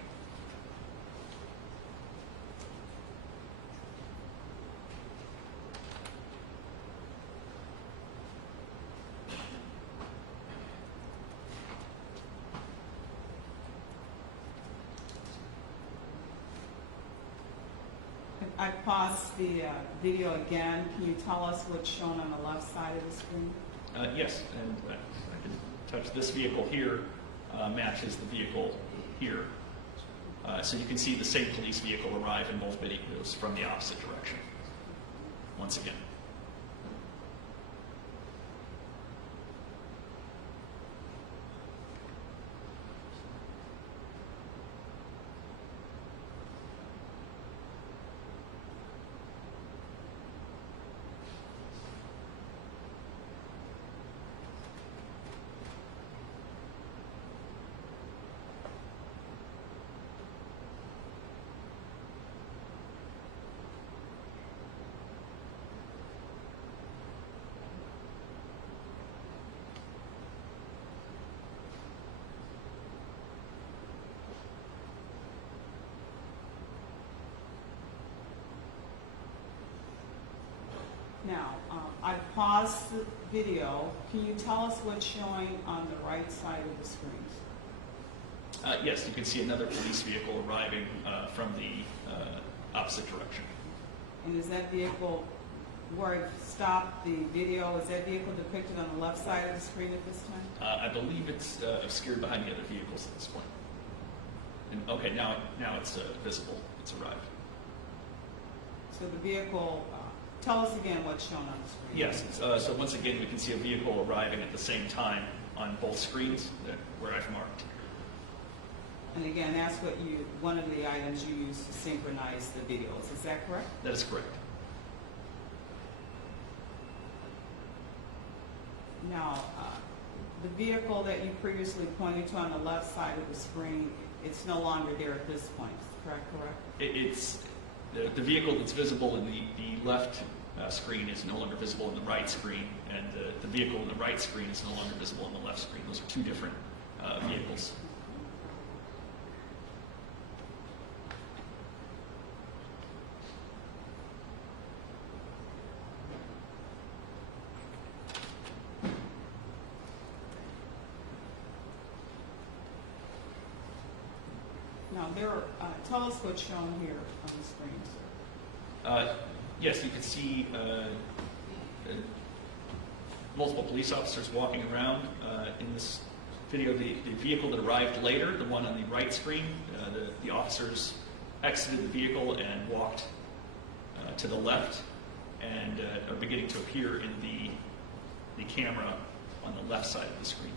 I paused the video again. Can you tell us what's shown on the left side of the screen? Yes, and I can touch this vehicle here, matches the vehicle here. So you can see the same police vehicle arrive in both videos from the opposite direction, once again. Now, I paused the video. Can you tell us what's showing on the right side of the screen? Yes, you can see another police vehicle arriving from the opposite direction. And is that vehicle, where I stopped the video, is that vehicle depicted on the left side of the screen at this time? I believe it's obscured behind the other vehicles at this point. And, okay, now it's visible. It's arrived. So the vehicle, tell us again what's shown on the screen. Yes, so once again, we can see a vehicle arriving at the same time on both screens where I've marked. And again, that's one of the items you use to synchronize the videos, is that correct? That is correct. Now, the vehicle that you previously pointed to on the left side of the screen, it's no longer there at this point, correct? It's the vehicle that's visible in the left screen is no longer visible in the right screen, and the vehicle in the right screen is no longer visible in the left screen. Those are two different vehicles. Now, tell us what's shown here on the screen, sir. Yes, you can see multiple police officers walking around. In this video, the vehicle that arrived later, the one on the right screen, the officers exited the vehicle and walked to the left and are beginning to appear in the camera on the left side of the screen.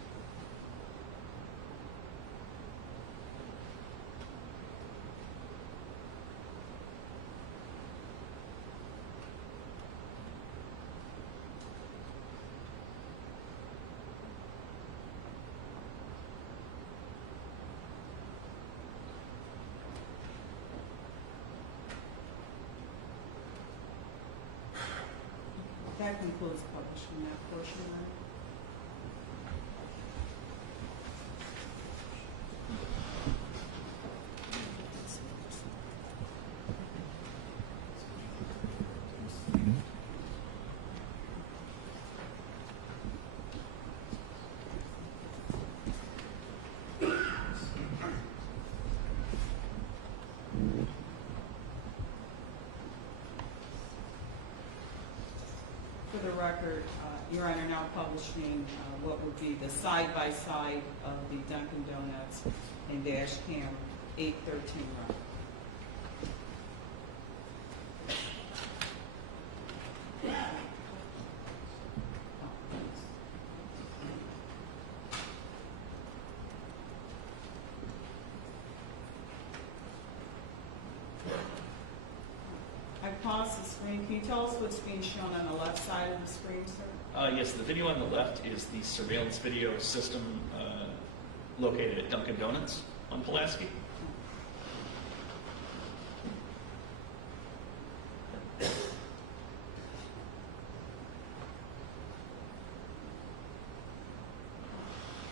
That concludes publishing that portion, right? For the record, Your Honor, now publishing what would be the side-by-side of the Dunkin' Donuts and dash cam 813 run. I paused the screen. Can you tell us what's being shown on the left side of the screen, sir? Yes, the video on the left is the surveillance video system located at Dunkin' Donuts on Pulaski.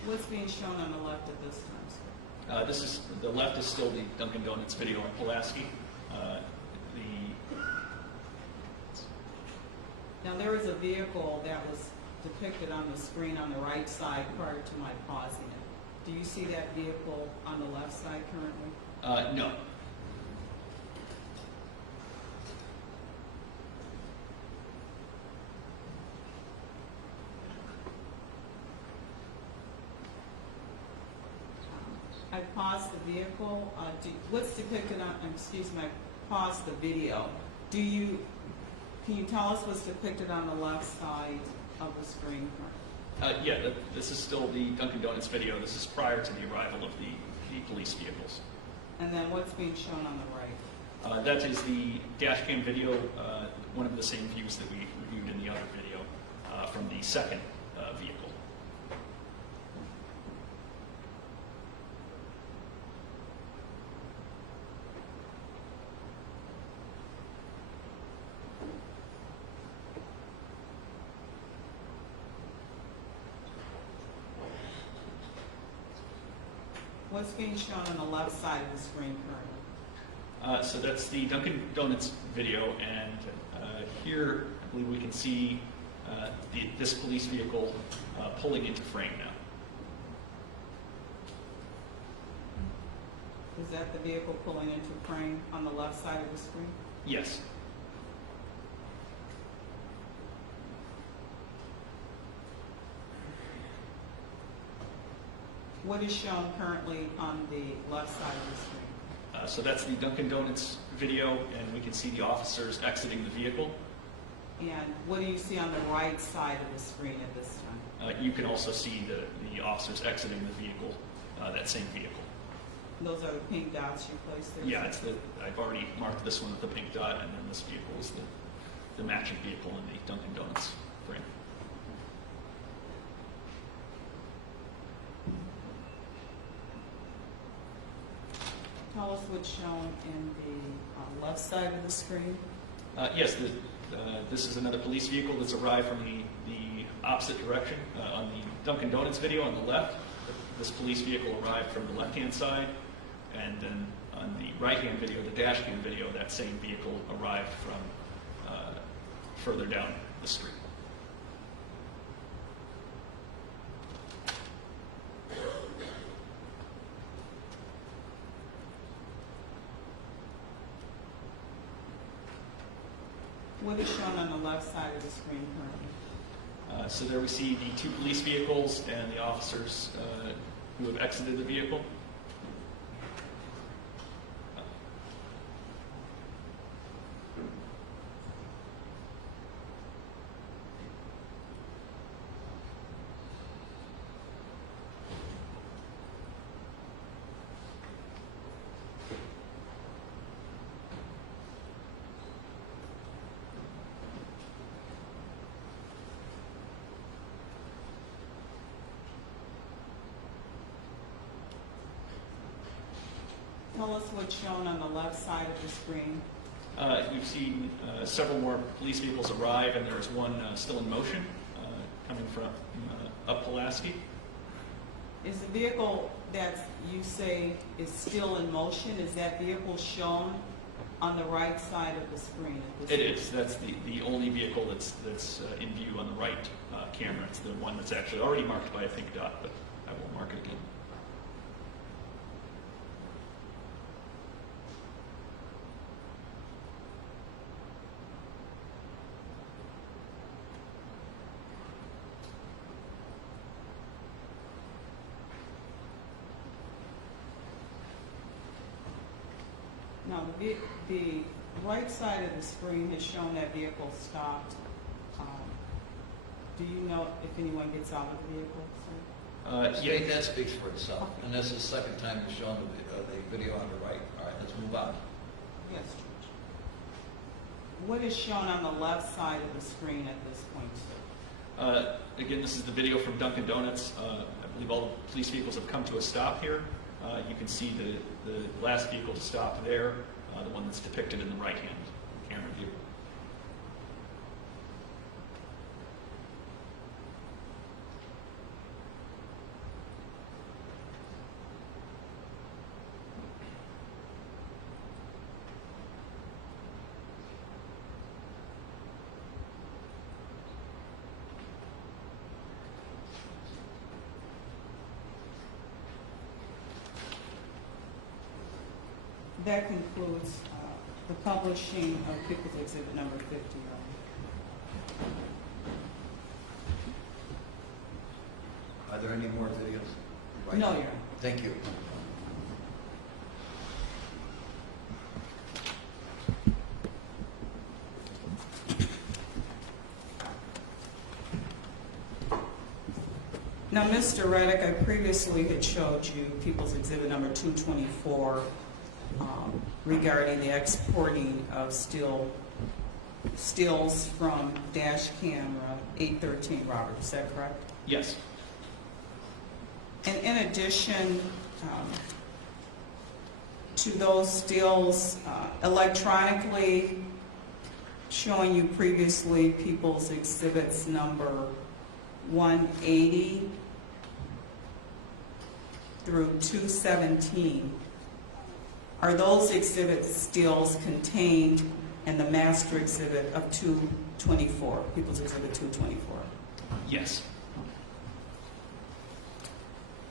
What's being shown on the left at this time, sir? The left is still the Dunkin' Donuts video on Pulaski. Now, there is a vehicle that was depicted on the screen on the right side prior to my pausing it. Do you see that vehicle on the left side currently? No. I paused the vehicle. What's depicted on, excuse me, I paused the video. Can you tell us what's depicted on the left side of the screen? This is still the Dunkin' Donuts video. This is prior to the arrival of the police vehicles. And then what's being shown on the right? That is the dash cam video, one of the same views that we reviewed in the other video from the second vehicle. What's being shown on the left side of the screen currently? So that's the Dunkin' Donuts video, and here I believe we can see this police vehicle pulling into frame now. Is that the vehicle pulling into frame on the left side of the screen? Yes. What is shown currently on the left side of the screen? So that's the Dunkin' Donuts video, and we can see the officers exiting the vehicle. And what do you see on the right side of the screen at this time? You can also see the officers exiting the vehicle, that same vehicle. Those are the pink dots you placed there? Yeah, I've already marked this one with the pink dot, and then this vehicle is the matching vehicle in the Dunkin' Donuts frame. Tell us what's shown in the left side of the screen. Yes, this is another police vehicle that's arrived from the opposite direction. On the Dunkin' Donuts video on the left, this police vehicle arrived from the left-hand side, and then on the right-hand video, the dash cam video, that same vehicle arrived from further down the street. What is shown on the left side of the screen currently? So there we see the two police vehicles and the officers who have exited the vehicle. Tell us what's shown on the left side of the screen. You've seen several more police vehicles arrive, and there's one still in motion coming from up Pulaski. Is the vehicle that you say is still in motion, is that vehicle shown on the right side of the screen? It is. That's the only vehicle that's in view on the right camera. It's the one that's actually already marked by a pink dot, but I will mark it again. Now, the right side of the screen has shown that vehicle stopped. Do you know if anyone gets out of the vehicle, sir? Yeah. That speaks for itself, and this is the second time we've shown the video on the right. All right, let's move on. Yes, George. What is shown on the left side of the screen at this point, sir? Again, this is the video from Dunkin' Donuts. I believe all the police vehicles have come to a stop here. You can see the last vehicle to stop there, the one that's depicted in the right-hand camera view. That concludes the publishing of People's Exhibit number 50. Are there any more videos? Right. No, Your Honor. Thank you. Now, Mr. Rettig, I previously had showed you People's Exhibit number 224 regarding the exporting of stills from dash camera 813, Robert. Is that correct? Yes. And in addition to those stills, electronically showing you previously People's Exhibits number 180 through 217. Are those exhibit stills contained in the master exhibit of 224, People's Exhibit 224? Yes.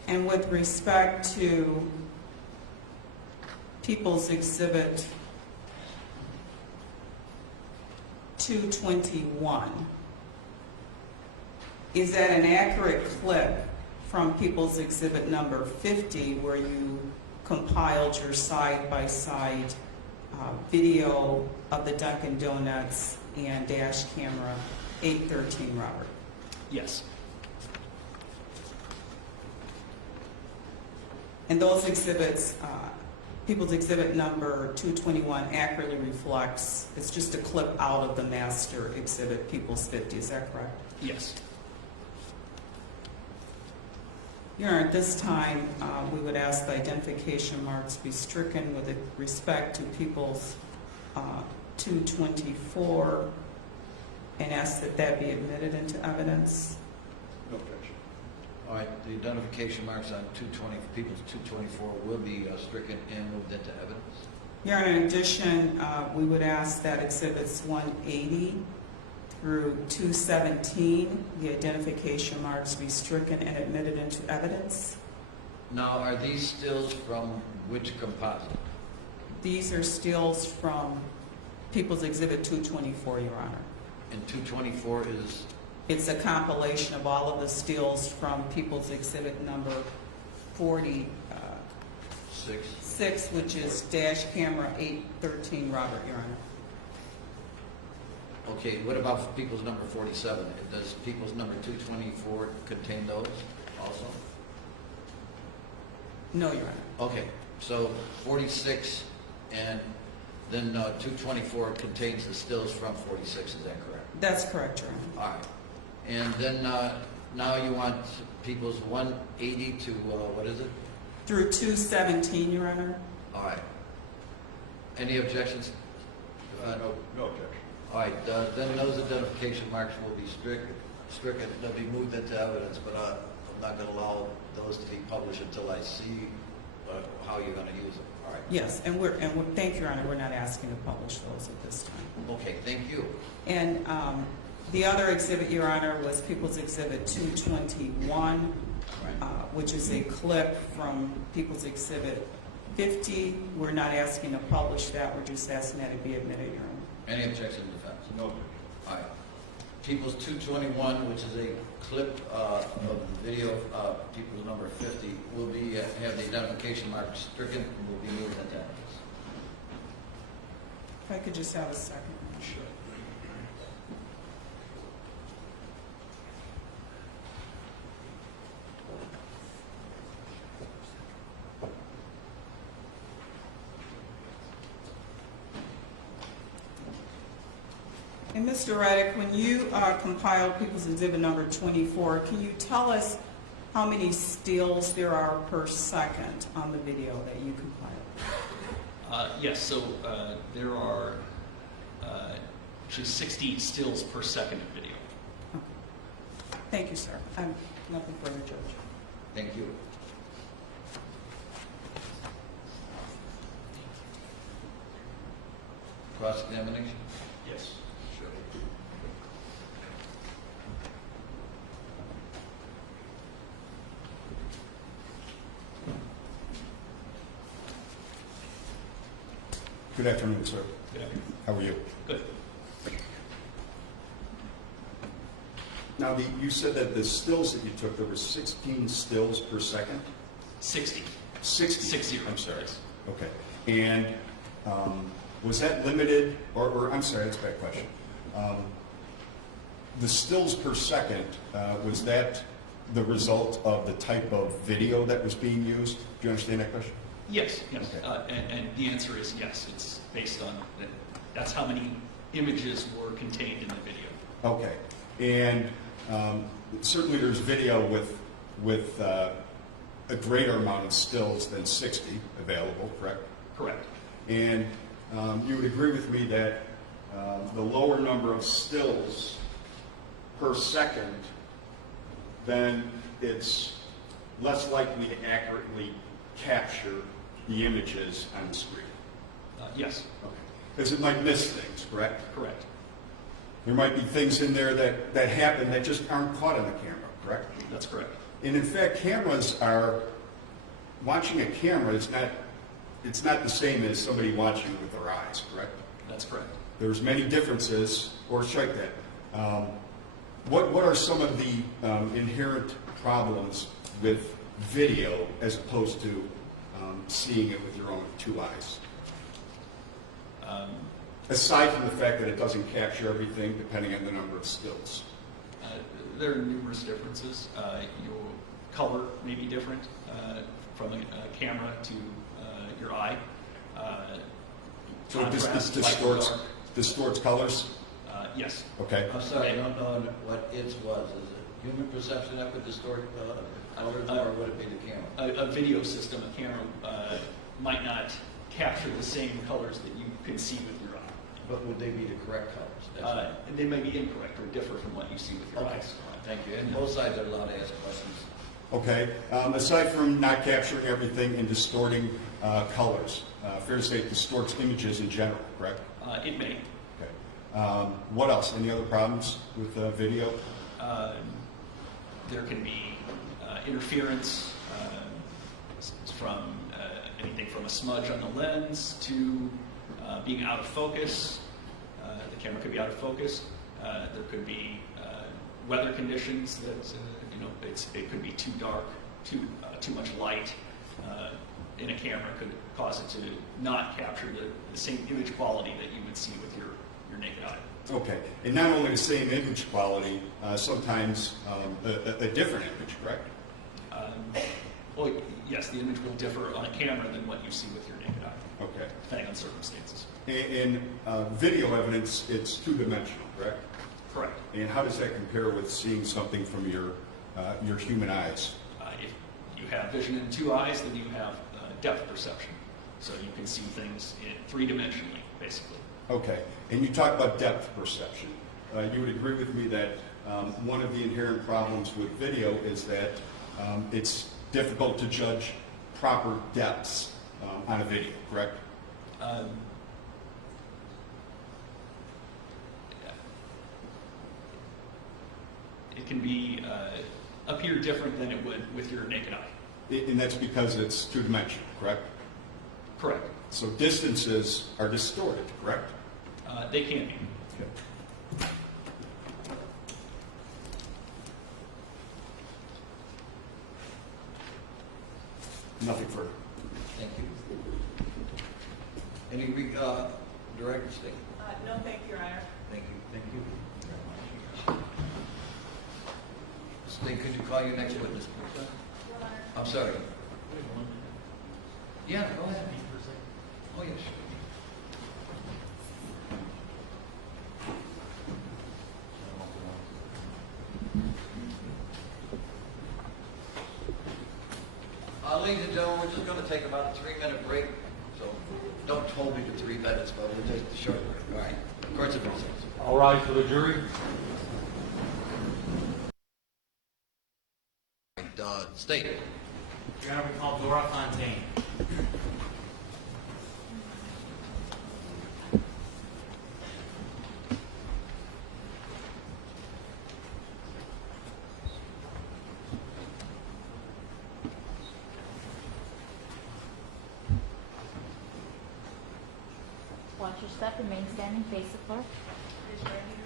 And with respect to People's Exhibit 221, is that an accurate clip from People's Exhibit number 50 where you compiled your side-by-side video of the Dunkin' Donuts and dash camera 813, Robert? Yes. And those exhibits, People's Exhibit number 221 accurately reflects, it's just a clip out of the master exhibit, People's 50, is that correct? Yes. Your Honor, at this time, we would ask the identification marks be stricken with respect to People's 224 and ask that that be admitted into evidence. No objection. All right, the identification marks on 220, People's 224 will be stricken and moved into evidence. Your Honor, in addition, we would ask that Exhibits 180 through 217, the identification marks be stricken and admitted into evidence. Now, are these stills from which composite? These are stills from People's Exhibit 224, Your Honor. And 224 is, It's a compilation of all of the stills from People's Exhibit number 46, 6. which is dash camera 813, Robert, Your Honor. Okay, what about People's number 47? Does People's number 224 contain those also? No, Your Honor. Okay, so 46 and then 224 contains the stills from 46, is that correct? That's correct, Your Honor. All right. And then now you want People's 180 to, what is it? Through 217, Your Honor. All right. Any objections? No objection. All right, then those identification marks will be stricken, they'll be moved into evidence, but I'm not going to allow those to be published until I see how you're going to use them. All right. Yes, and thank you, Your Honor, we're not asking to publish those at this time. Okay, thank you. And the other exhibit, Your Honor, was People's Exhibit 221, which is a clip from People's Exhibit 50. We're not asking to publish that, we're just asking that it be admitted, Your Honor. Any objection to defense? No objection. All right. People's 221, which is a clip of the video of People's number 50, will be have the identification mark stricken and will be moved into evidence. If I could just have a second. Sure. And Mr. Rettig, when you compiled People's Exhibit number 24, can you tell us how many stills there are per second on the video that you compiled? Yes, so there are actually 60 stills per second of video. Okay. Thank you, sir. I'm nothing further, Judge. Thank you. Cross-examination? Yes. Sure. Good afternoon, sir. Good afternoon. How are you? Good. Now, you said that the stills that you took, there were 16 stills per second? 60. 60? 60. I'm sorry. Yes. Okay. And was that limited, or I'm sorry, that's a bad question. The stills per second, was that the result of the type of video that was being used? Do you understand that question? Yes, yes. Okay. And the answer is yes. It's based on that. That's how many images were contained in the video. Okay. And certainly there's video with a greater amount of stills than 60 available, correct? Correct. And you would agree with me that the lower number of stills per second, then it's less likely to accurately capture the images on the screen. Yes. Okay. Because it might miss things, correct? Correct. There might be things in there that happen that just aren't caught on the camera, correct? That's correct. And in fact, watching a camera is it's not the same as somebody watching with their eyes, correct? That's correct. There's many differences, or strike that. What are some of the inherent problems with video as opposed to seeing it with your own two eyes? Aside from the fact that it doesn't capture everything depending on the number of stills. There are numerous differences. Your color may be different. from a camera to your eye. So this Contrast, light and dark. distorts colors? Yes. Okay. I'm sorry, I don't know what its was. Is it human perception that would distort colors, or would it be the camera? A video system, a camera, might not capture the same colors that you can see with your eye. But would they be the correct colors? That's They may be incorrect or differ from what you see with your okay. eyes. Thank you. And both sides are allowed to ask questions. Okay. Aside from not capturing everything and distorting colors, fair to say it distorts images in general, correct? It may. Okay. What else? Any other problems with video? There can be interference from anything from a smudge on the lens to being out of focus. The camera could be out of focus. There could be weather conditions that it could be too dark, too much light in a camera could cause it to not capture the same image quality that you would see with your naked eye. Okay. And not only the same image quality, sometimes a different image, correct? Well, yes, the image will differ on a camera than what you see with your naked eye, Okay. depending on circumstances. In video evidence, it's two-dimensional, correct? Correct. And how does that compare with seeing something from your human eyes? If you have vision in two eyes, then you have depth perception. So you can see things three-dimensionally, basically. Okay. And you talk about depth perception. You would agree with me that one of the inherent problems with video is that it's difficult to judge proper depths on a video, correct? It can be appear different than it would with your naked eye. And that's because it's two-dimensional, correct? Correct. So distances are distorted, correct? They can be. Okay. Nothing further. Thank you. Any director statement? No, thank you, Your Honor. Thank you. Thank you very much. Sting, could you call your next witness, please? I'm sorry. Yeah, go ahead. Oh, yes. Ladies and gentlemen, we're just going to take about a 3-minute break. So don't hold me to 3 minutes, but we'll take a short break. All right. Court's in recess. All rise for the jury. State. Your Honor, we call Dora Fontaine. Watch your step, remain standing, face the clerk. Raise your right hand. Do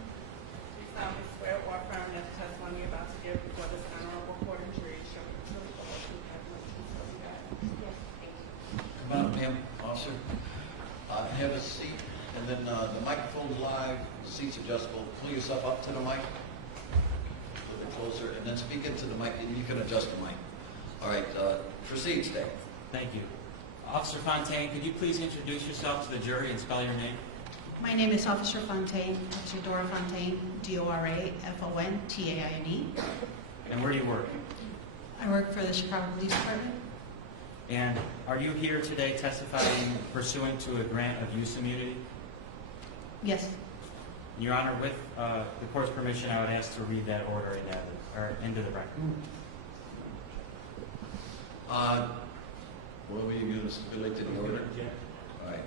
you solemnly swear or affirm that the testimony you're about to give before this honorable court and jury shall be the truth, the whole truth, and nothing but the truth, so help you God? Yes, thank you. Come on up, ma'am, officer. Have a seat, and then the microphone's live, the seat's adjustable. Pull yourself up to the mic, a little bit closer, and then speak into the mic, and you can adjust the mic. All right, proceed, State. Thank you. Officer Fontaine, could you please introduce yourself to the jury and spell your name? My name is Officer Fontaine, Officer Dora Fontaine, D-O-R-A-F-O-N-T-A-I-N-E. And where do you work? I work for the Chicago Police Department. And are you here today testifying pursuant to a grant of use immunity? Yes. Your Honor, with the court's permission, I would ask to read that order into the record. What were you going to stipulate to the order? All right.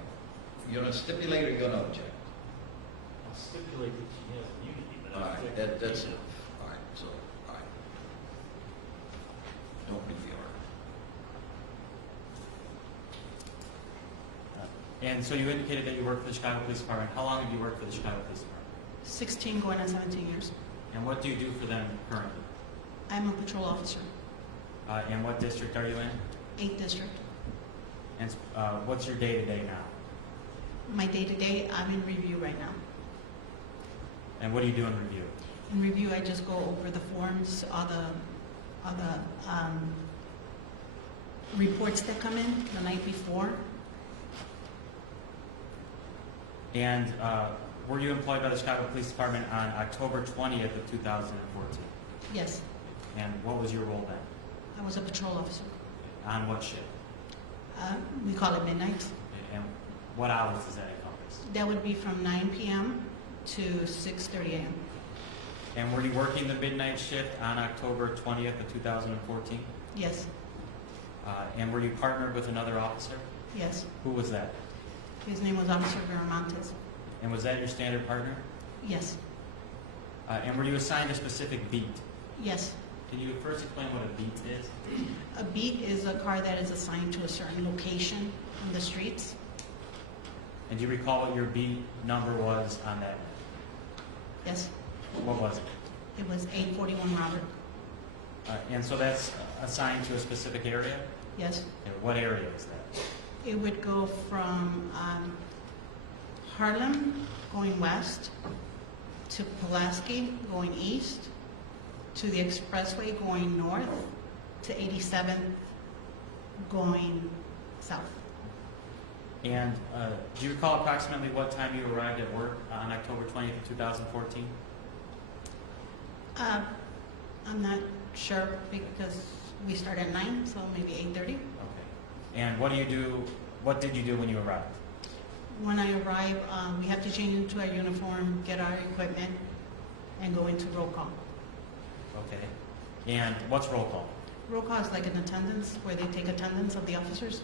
You're going to stipulate or you're going to object? I'll stipulate that she has immunity, but All right, that's it. All right, so, all right. Don't read the order. And so you indicated that you work for the Chicago Police Department. How long have you worked for the Chicago Police Department? 16 going on 17 years. And what do you do for them currently? I'm a patrol officer, And what district are you in? 8th District. And what's your day-to-day now? My day-to-day, I'm in review right now. And what do you do in review? In review, I just go over the forms, all the reports that come in the night before. And were you employed by the Chicago Police Department on October 20th of 2014? Yes, And what was your role then? I was a patrol officer. On what shift? We call it midnight. And what hours does that encompass? That would be from 9 p.m. to 6:30 a.m. And were you working the midnight shift on October 20th of 2014? Yes, And were you partnered with another officer? yes. Who was that? His name was Officer Viramontes. And was that your standard partner? Yes, And were you assigned a specific beat? yes. Can you first explain what a beat is? A beat is a car that is assigned to a certain location on the streets. And do you recall what your beat number was on that? Yes, What was it? it was 841 Robert. And so that's assigned to a specific area? Yes. And what area is that? It would go from Harlem going west to Pulaski going east to the expressway going north to 87th going south. And do you recall approximately what time you arrived at work on October 20th of 2014? I'm not sure because we start at 9, so maybe 8:30. Okay. And what did you do when you arrived? When I arrive, we have to change into our uniform, get our equipment, and go into roll call. Okay. And what's roll call? Roll call is like an attendance, where they take attendance of the officers,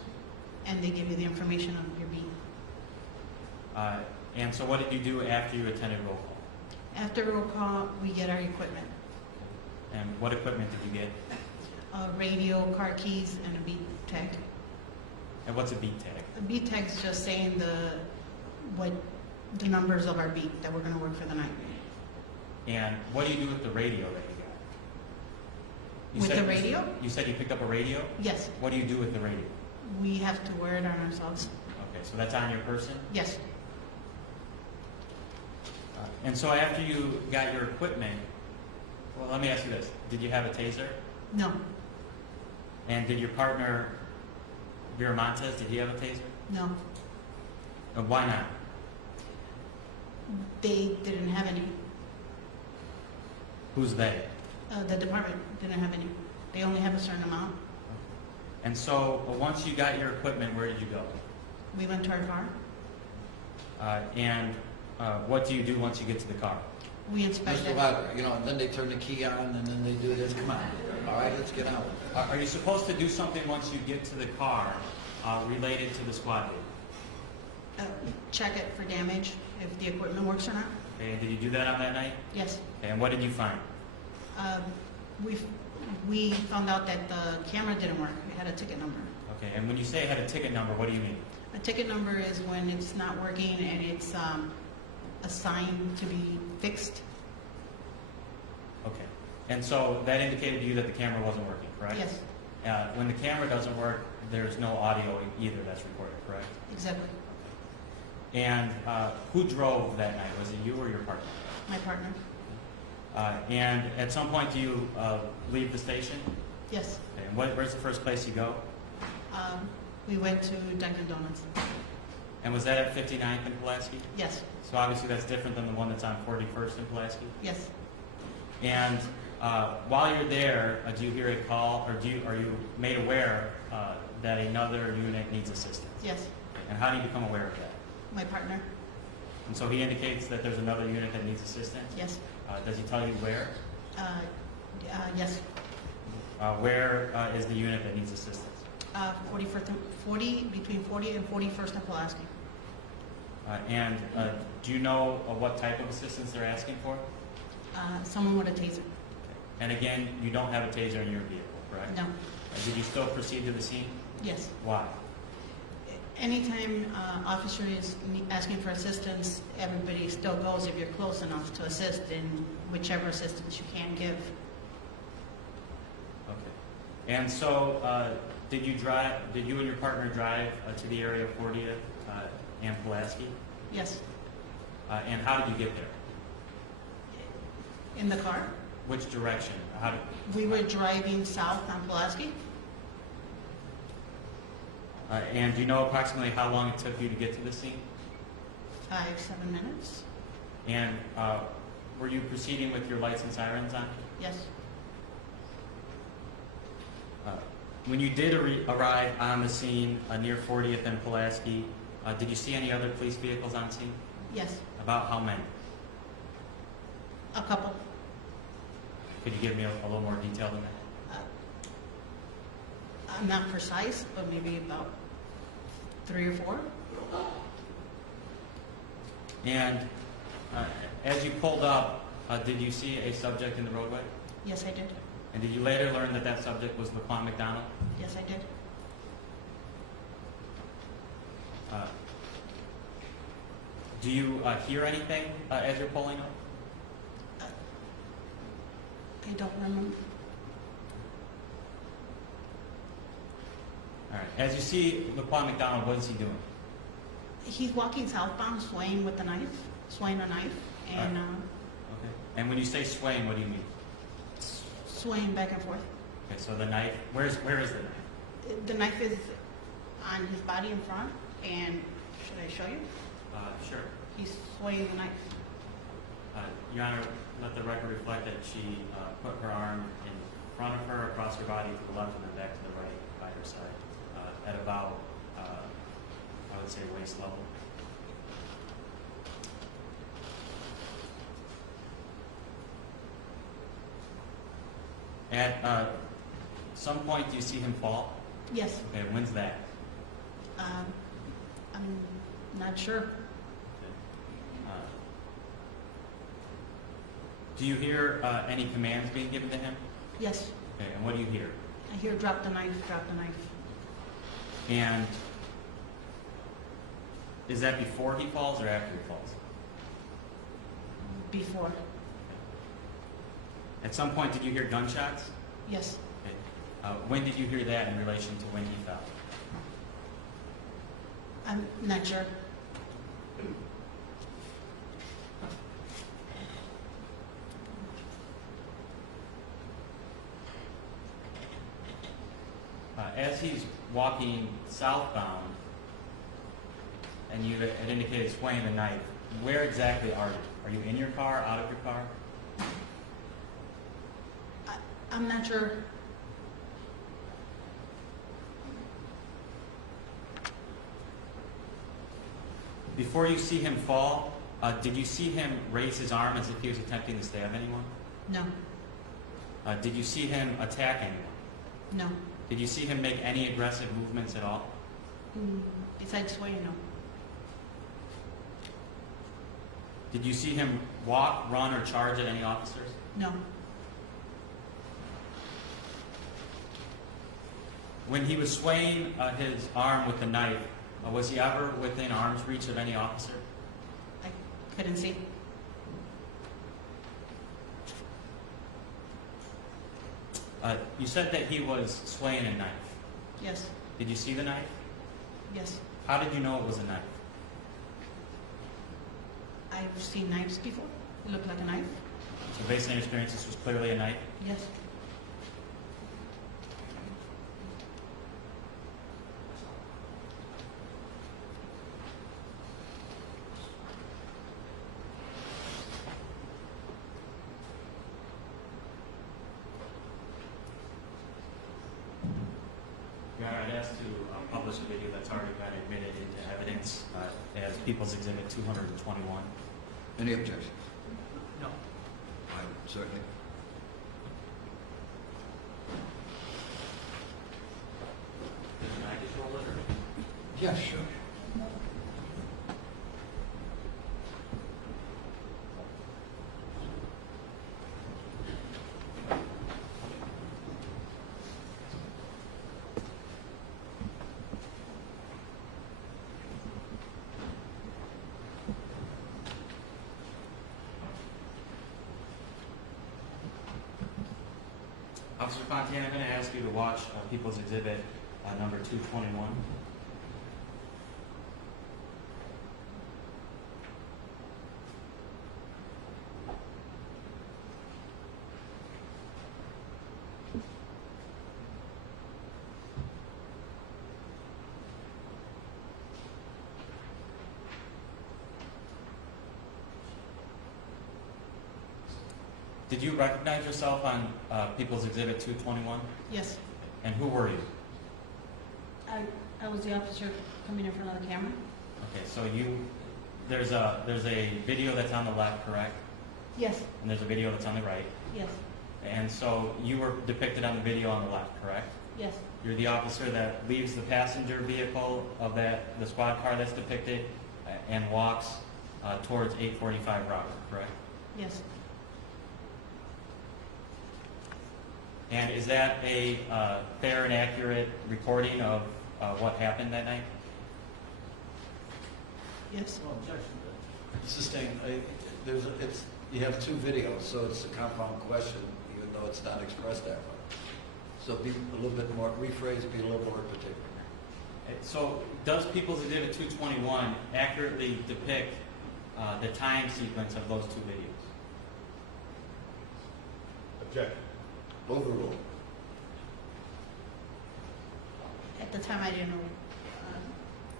and they give you the information on your beat. And so what did you do after you attended roll call? After roll call, we get our equipment, And what equipment did you get? a radio, car keys, and a beat tag. And what's a beat tag? A beat tag is just saying the numbers of our beat that we're going to work for the night. And what do you do with the radio that you got? With the radio? You said you picked up a radio? Yes, What do you do with the radio? we have to wear it on ourselves. Okay, so that's on your person? Yes, And so after you got your equipment, well, let me ask you this. Did you have a taser? no, And did your partner, Viramontes, did he have a taser? no, Why not? they didn't have any. Who's they? The department didn't have any. They only have a certain amount. And so once you got your equipment, where did you go? We went to our car. And what do you do once you get to the car? We inspected. Mr. Weber, and then they turn the key on, and then they do this. Come on. All right, let's get out. Are you supposed to do something once you get to the car related to the squad leader? Check it for damage, if the equipment works or not. Okay, and did you do that on that night? Yes. Okay, and what did you find? We found out that the camera didn't work. It had a ticket number. Okay, and when you say it had a ticket number, what do you mean? A ticket number is when it's not working and it's assigned to be fixed. Okay, and so that indicated to you that the camera wasn't working, correct? Yes, When the camera doesn't work, there's no audio either that's recorded, correct? exactly. And who drove that night? Was it you or your partner? My partner. And at some point, do you leave the station? Yes. Okay, and where's the first place you go? We went to Dunkin' Donuts. And was that at 59th and Pulaski? Yes, So obviously that's different than the one that's on 41st and Pulaski. yes. And while you're there, do you hear a call, or are you made aware that another unit needs assistance? Yes. And how do you become aware of that? My partner. And so he indicates that there's another unit that needs assistance? Yes. Does he tell you where? Yes. Where is the unit that needs assistance? 40, between 40 and 41st and Pulaski. And do you know what type of assistance they're asking for? Someone with a taser. And again, you don't have a taser in your vehicle, correct? No. Did you still proceed to the scene? Yes. Why? Anytime officer is asking for assistance, everybody still goes if you're close enough to assist in whichever assistance you can give. Okay. And so, did you and your partner drive to the area of 40th and Pulaski? Yes. And how did you get there? In the car. Which direction? We were driving south on Pulaski. And do you know approximately how long it took you to get to the scene? 5-7 minutes. And were you proceeding with your lights and sirens on? Yes. When you did arrive on the scene near 40th and Pulaski, did you see any other police vehicles on scene? Yes. About how many? A couple. Could you give me a little more detail than that? I'm not precise, but maybe about 3 or 4. And as you pulled up, did you see a subject in the roadway? Yes, I did. And did you later learn that that subject was Laquan McDonald? Yes, I did. Do you hear anything as you're pulling up? I don't remember. All right. As you see Laquan McDonald, what is he doing? He's walking southbound, swaying with a knife, and Okay. And when you say swaying, what do you mean? swaying back and forth. Okay. So the knife. Where is the knife? The knife is on his body in front, and should I show you? Sure. He's swaying the knife. Your Honor, let the record reflect that she put her arm in front of her, across her body to the left, and then back to the right by her side, at about, I would say, waist level. At some point, do you see him fall? Yes. Okay, when's that? I'm not sure. Do you hear any commands being given to him? Yes. Okay, and what do you hear? I hear drop the knife, drop the knife. And is that before he falls or after he falls? Before. At some point, did you hear gunshots? Yes. Okay. When did you hear that in relation to when he fell? I'm not sure. As he's walking southbound, and you had indicated swaying the knife, where exactly are you? Are you in your car, out of your car? I'm not sure. Before you see him fall, did you see him raise his arm as if he was attempting to stab anyone? No. Did you see him attack anyone? No. Did you see him make any aggressive movements at all? Besides swaying, no. Did you see him walk, run, or charge at any officers? No. When he was swaying his arm with the knife, was he ever within arm's reach of any officer? I couldn't see. You said that he was swaying a knife. Yes. Did you see the knife? Yes. How did you know it was a knife? I've seen knives before. It looked like a knife. So based on your experience, this was clearly a knife? Yes. Your Honor, I'd ask to publish a video that's already been admitted into evidence as People's Exhibit 221. Any objections? No. I would certainly. Can I just roll it or? Yes, sure. Officer Fontaine, I'm going to ask you to watch People's Exhibit number 221. Did you recognize yourself on People's Exhibit 221? Yes. And who were you? I was the officer coming in front of the camera. Okay, so there's a video that's on the left, correct? Yes, And there's a video that's on the right. yes, And so you were depicted on the video on the left, correct? yes, You're the officer that leaves the passenger vehicle of the squad car that's depicted and walks towards 845 Robert, correct? yes. And is that a fair and accurate recording of what happened that night? Yes. No objection to that. Sustained, you have two videos, so it's a compound question, even though it's not expressed that way. So be a little bit more, rephrase, be a little more particular. So does People's Exhibit 221 accurately depict the time sequence of those two videos? Objection. Overruled. At the time, I didn't know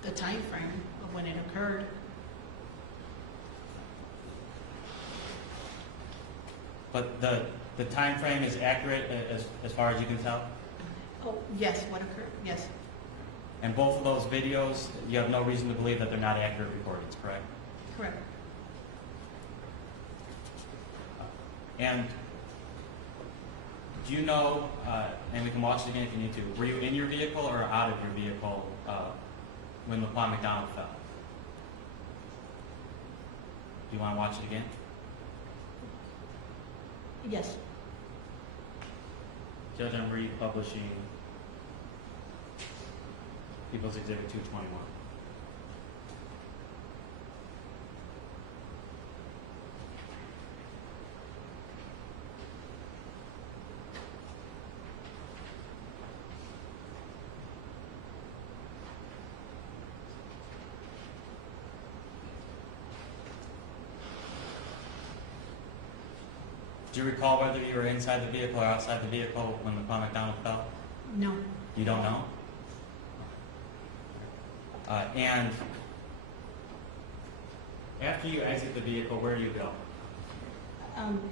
the time frame of when it occurred. But the time frame is accurate as far as you can tell? Oh, yes, what occurred, yes, And both of those videos, you have no reason to believe that they're not accurate recordings, correct? correct. And do you know, and we can watch it again if you need to, were you in your vehicle or out of your vehicle when LaQuan McDonald fell? Do you want to watch it again? Yes, Judge, I'm republishing People's Exhibit 221. Do you recall whether you were inside the vehicle or outside the vehicle when LaQuan McDonald fell? no, You don't know? And after you exit the vehicle, where do you go?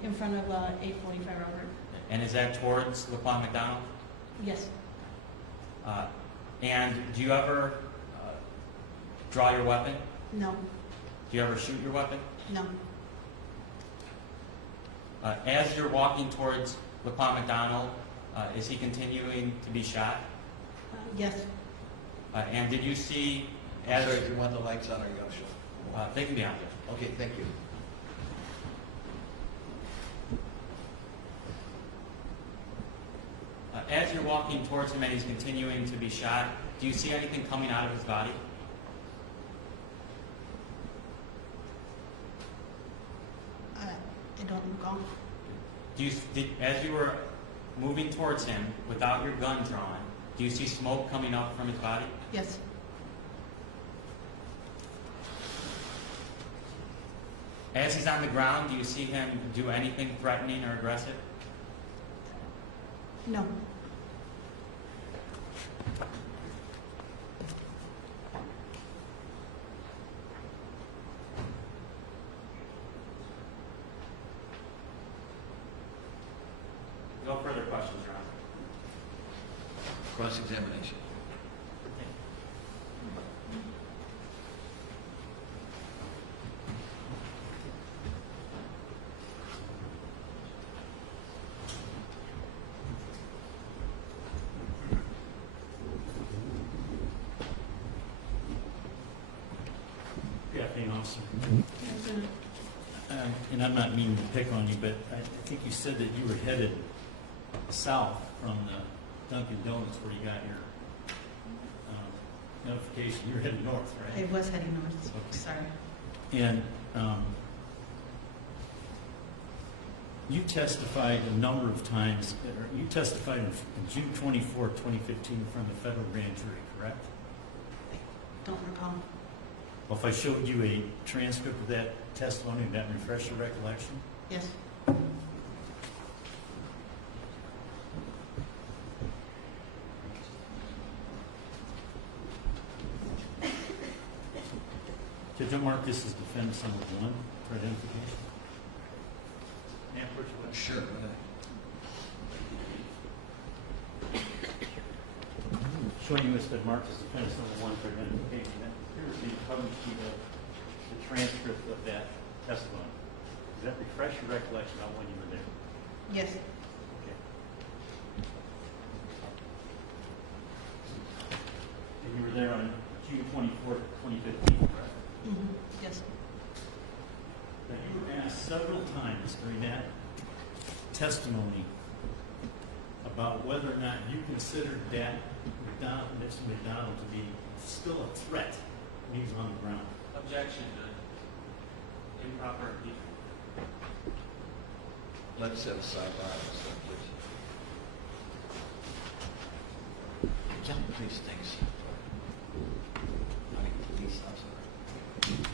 in front of 845 Robert, And is that towards LaQuan McDonald? yes, And do you ever draw your weapon? no, Do you ever shoot your weapon? no, As you're walking towards LaQuan McDonald, is he continuing to be shot? yes, And did you see, I'm as sorry, if you want the lights on, or you gotta show? they can be on there. Okay, thank you. As you're walking towards him and he's continuing to be shot, do you see anything coming out of his body? I don't recall. As you were moving towards him without your gun drawn, do you see smoke coming up from his body? Yes, As he's on the ground, do you see him do anything threatening or aggressive? no, No further questions, Your Honor. Cross-examination. Good afternoon, officer. And I'm not meaning to pick on you, but I think you said that you were headed south from the Dunkin' Donuts where you got your notification. You were headed north, I right? was heading north, Okay. sorry. And you testified a number of times, or you testified on June 24, 2015 in front of the federal grand jury, correct? Don't recall. Well, if I showed you a transcript of that testimony, would that refresh your recollection? Yes, Judge, I'll mark this as defense number 1 for identification. Ma'am, where's your Sure. Showing you Mr. Marks as defense number one for identification. That appears to be covered to the transcript of that testimony. Does that refresh your recollection on when you were there? Yes. Okay. And you were there on June 24th, 2015, correct? Yes. Now, you were asked several times during that testimony about whether or not you considered that Mr. McDonald to be still a threat when he was on the ground. Objection, improper. Let's have a sidebar on this one, please. Tell me these things. I mean, police, I'm sorry.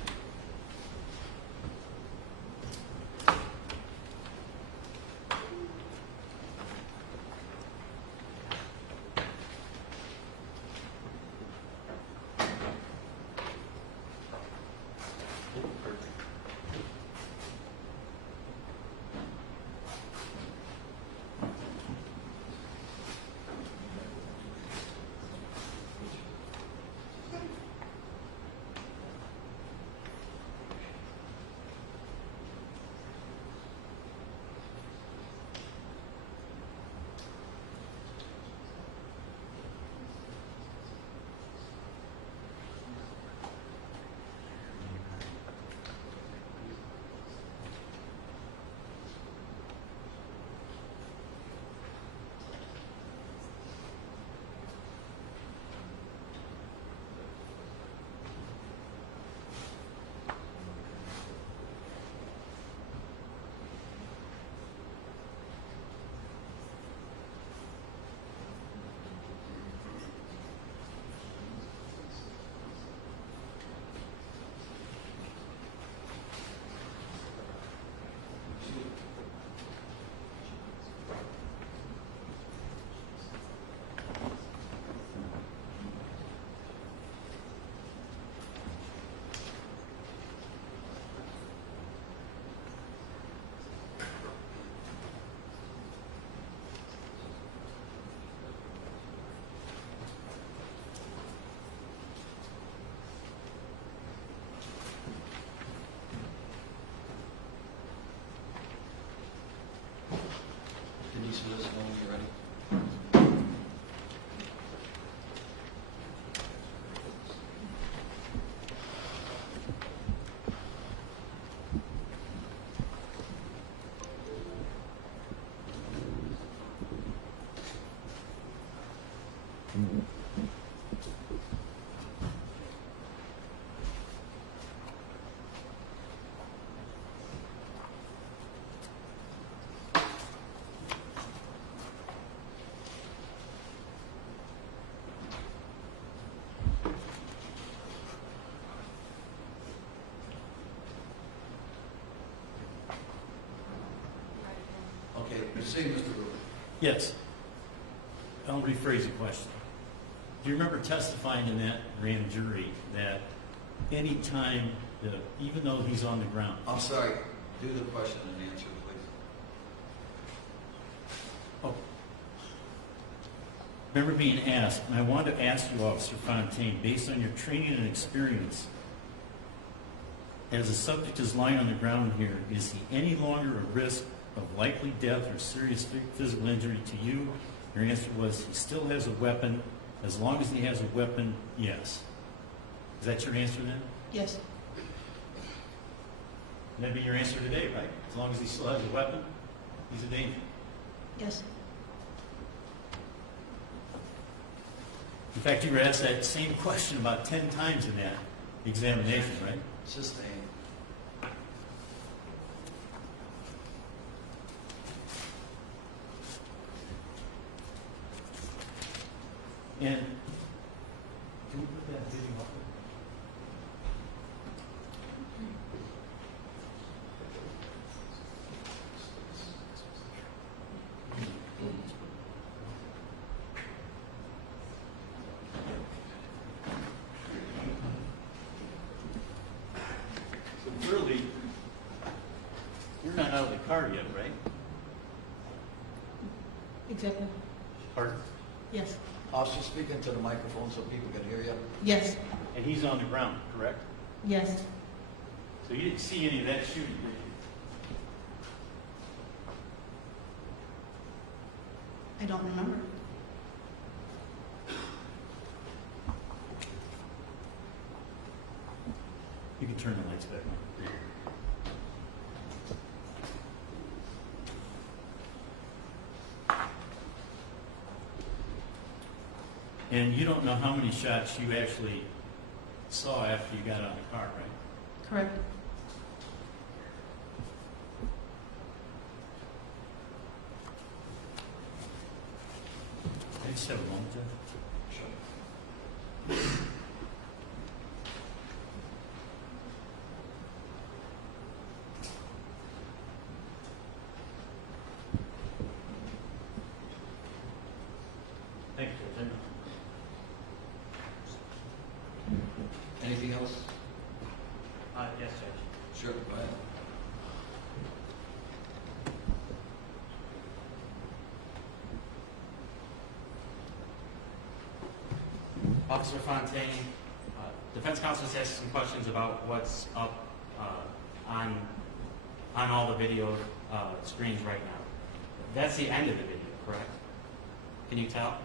Denise, let us know when you're ready. Okay, proceed, Mr. Brewer. Yes. I'll rephrase the question. Do you remember testifying in that grand jury that any time, even though he's on the ground? I'm sorry, do the question and answer, please. Oh. Remember being asked, and I wanted to ask you, Officer Fontaine, based on your training and experience, as the subject is lying on the ground here, is he any longer a risk of likely death or serious physical injury to you? Your answer was he still has a weapon. As long as he has a weapon, yes. Is that your answer then? Yes. That'd be your answer today, right? As long as he still has a weapon, he's a danger. Yes. In fact, you were asked that same question about 10 times in that examination, right? Sustained. And can we put that video up? So clearly, you're not out of the car yet, right? Exactly. Pardon? Yes. Officer, speak into the microphone so people can hear you. Yes. And he's on the ground, correct? Yes. So you didn't see any of that shooting, did you? I don't remember. You can turn the lights back on. And you don't know how many shots you actually saw after you got out of the car, right? Correct. I just have a moment, Jeff. Thank you. Thank you. Anything else? Yes, Judge. Sure, go ahead. Officer Fontaine, defense counsel has asked some questions about what's up on all the video screens right now. That's the end of the video, correct? Can you tell?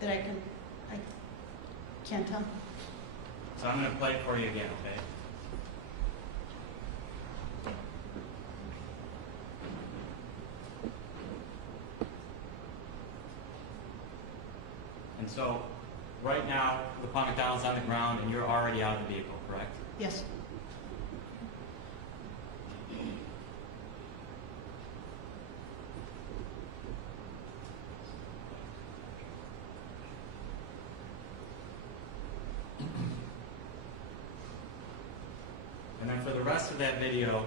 That I can't tell. So I'm going to play it for you again, okay? And so, right now, the Paul McDonald's on the ground and you're already out of the vehicle, correct? Yes. And then for the rest of that video,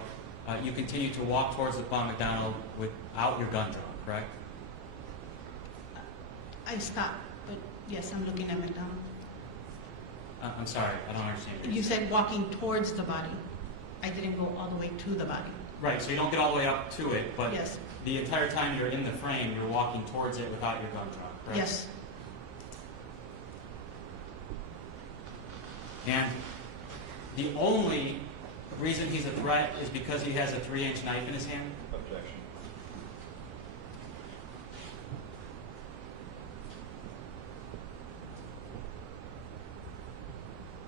you continue to walk towards the Paul McDonald without your gun drawn, correct? I stopped, but yes, I'm looking at McDonald. I'm sorry, I don't understand. You said walking towards the body. I didn't go all the way to the body. Right, so you don't get all the way up to it, but Yes. the entire time you're in the frame, you're walking towards it without your gun drawn, correct? Yes. And the only reason he's a threat is because he has a 3-inch knife in his hand? Objection.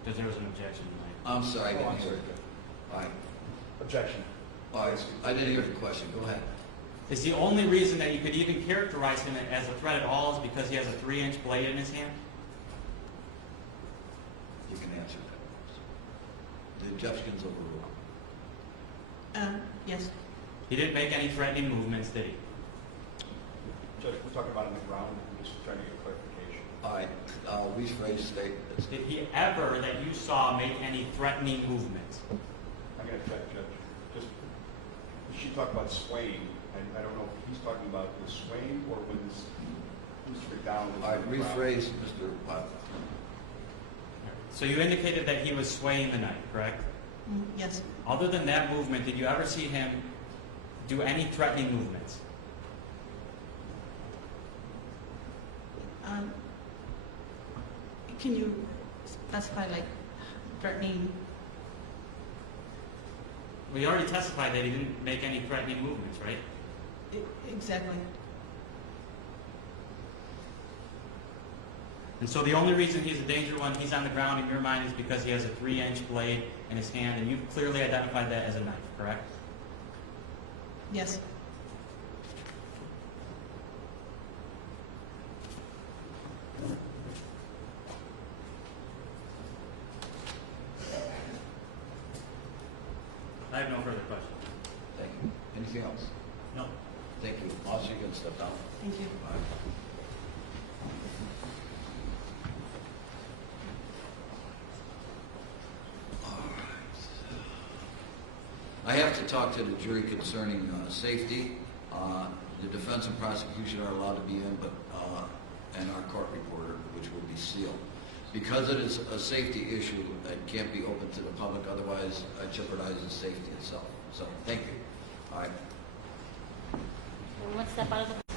Because there was an objection tonight. I'm sorry, I didn't hear it. All right. Objection. All right, I didn't hear the question. Go ahead. Is the only reason that you could even characterize him as a threat at all is because he has a 3-inch blade in his hand? You can answer that. The objection's overruled. Yes. He didn't make any threatening movements, did he? Judge, we're talking about on the ground, I'm just trying to get clarification. All right, rephrase statements. Did he ever, that you saw, make any threatening movements? I'm going to check, Judge. Just, she talked about swaying, and I don't know if he's talking about the swaying or when Mr. McDonald was All right, on the ground. rephrase, Mr. Pop. So you indicated that he was swaying the knife, correct? Yes. Other than that movement, did you ever see him do any threatening movements? Can you specify, like, threatening? We already testified that he didn't make any threatening movements, right? Exactly. And so the only reason he's a danger when he's on the ground in your mind is because he has a 3-inch blade in his hand, and you've clearly identified that as a knife, correct? Yes. I have no further questions. Thank you. Anything else? No. Thank you. Officer, you can step down. Thank you. All right. I have to talk to the jury concerning safety. The defense and prosecution are allowed to be in, but and our court reporter, which will be sealed. Because it is a safety issue, it can't be open to the public, otherwise it jeopardizes safety itself. So, thank you. All right. One step out of the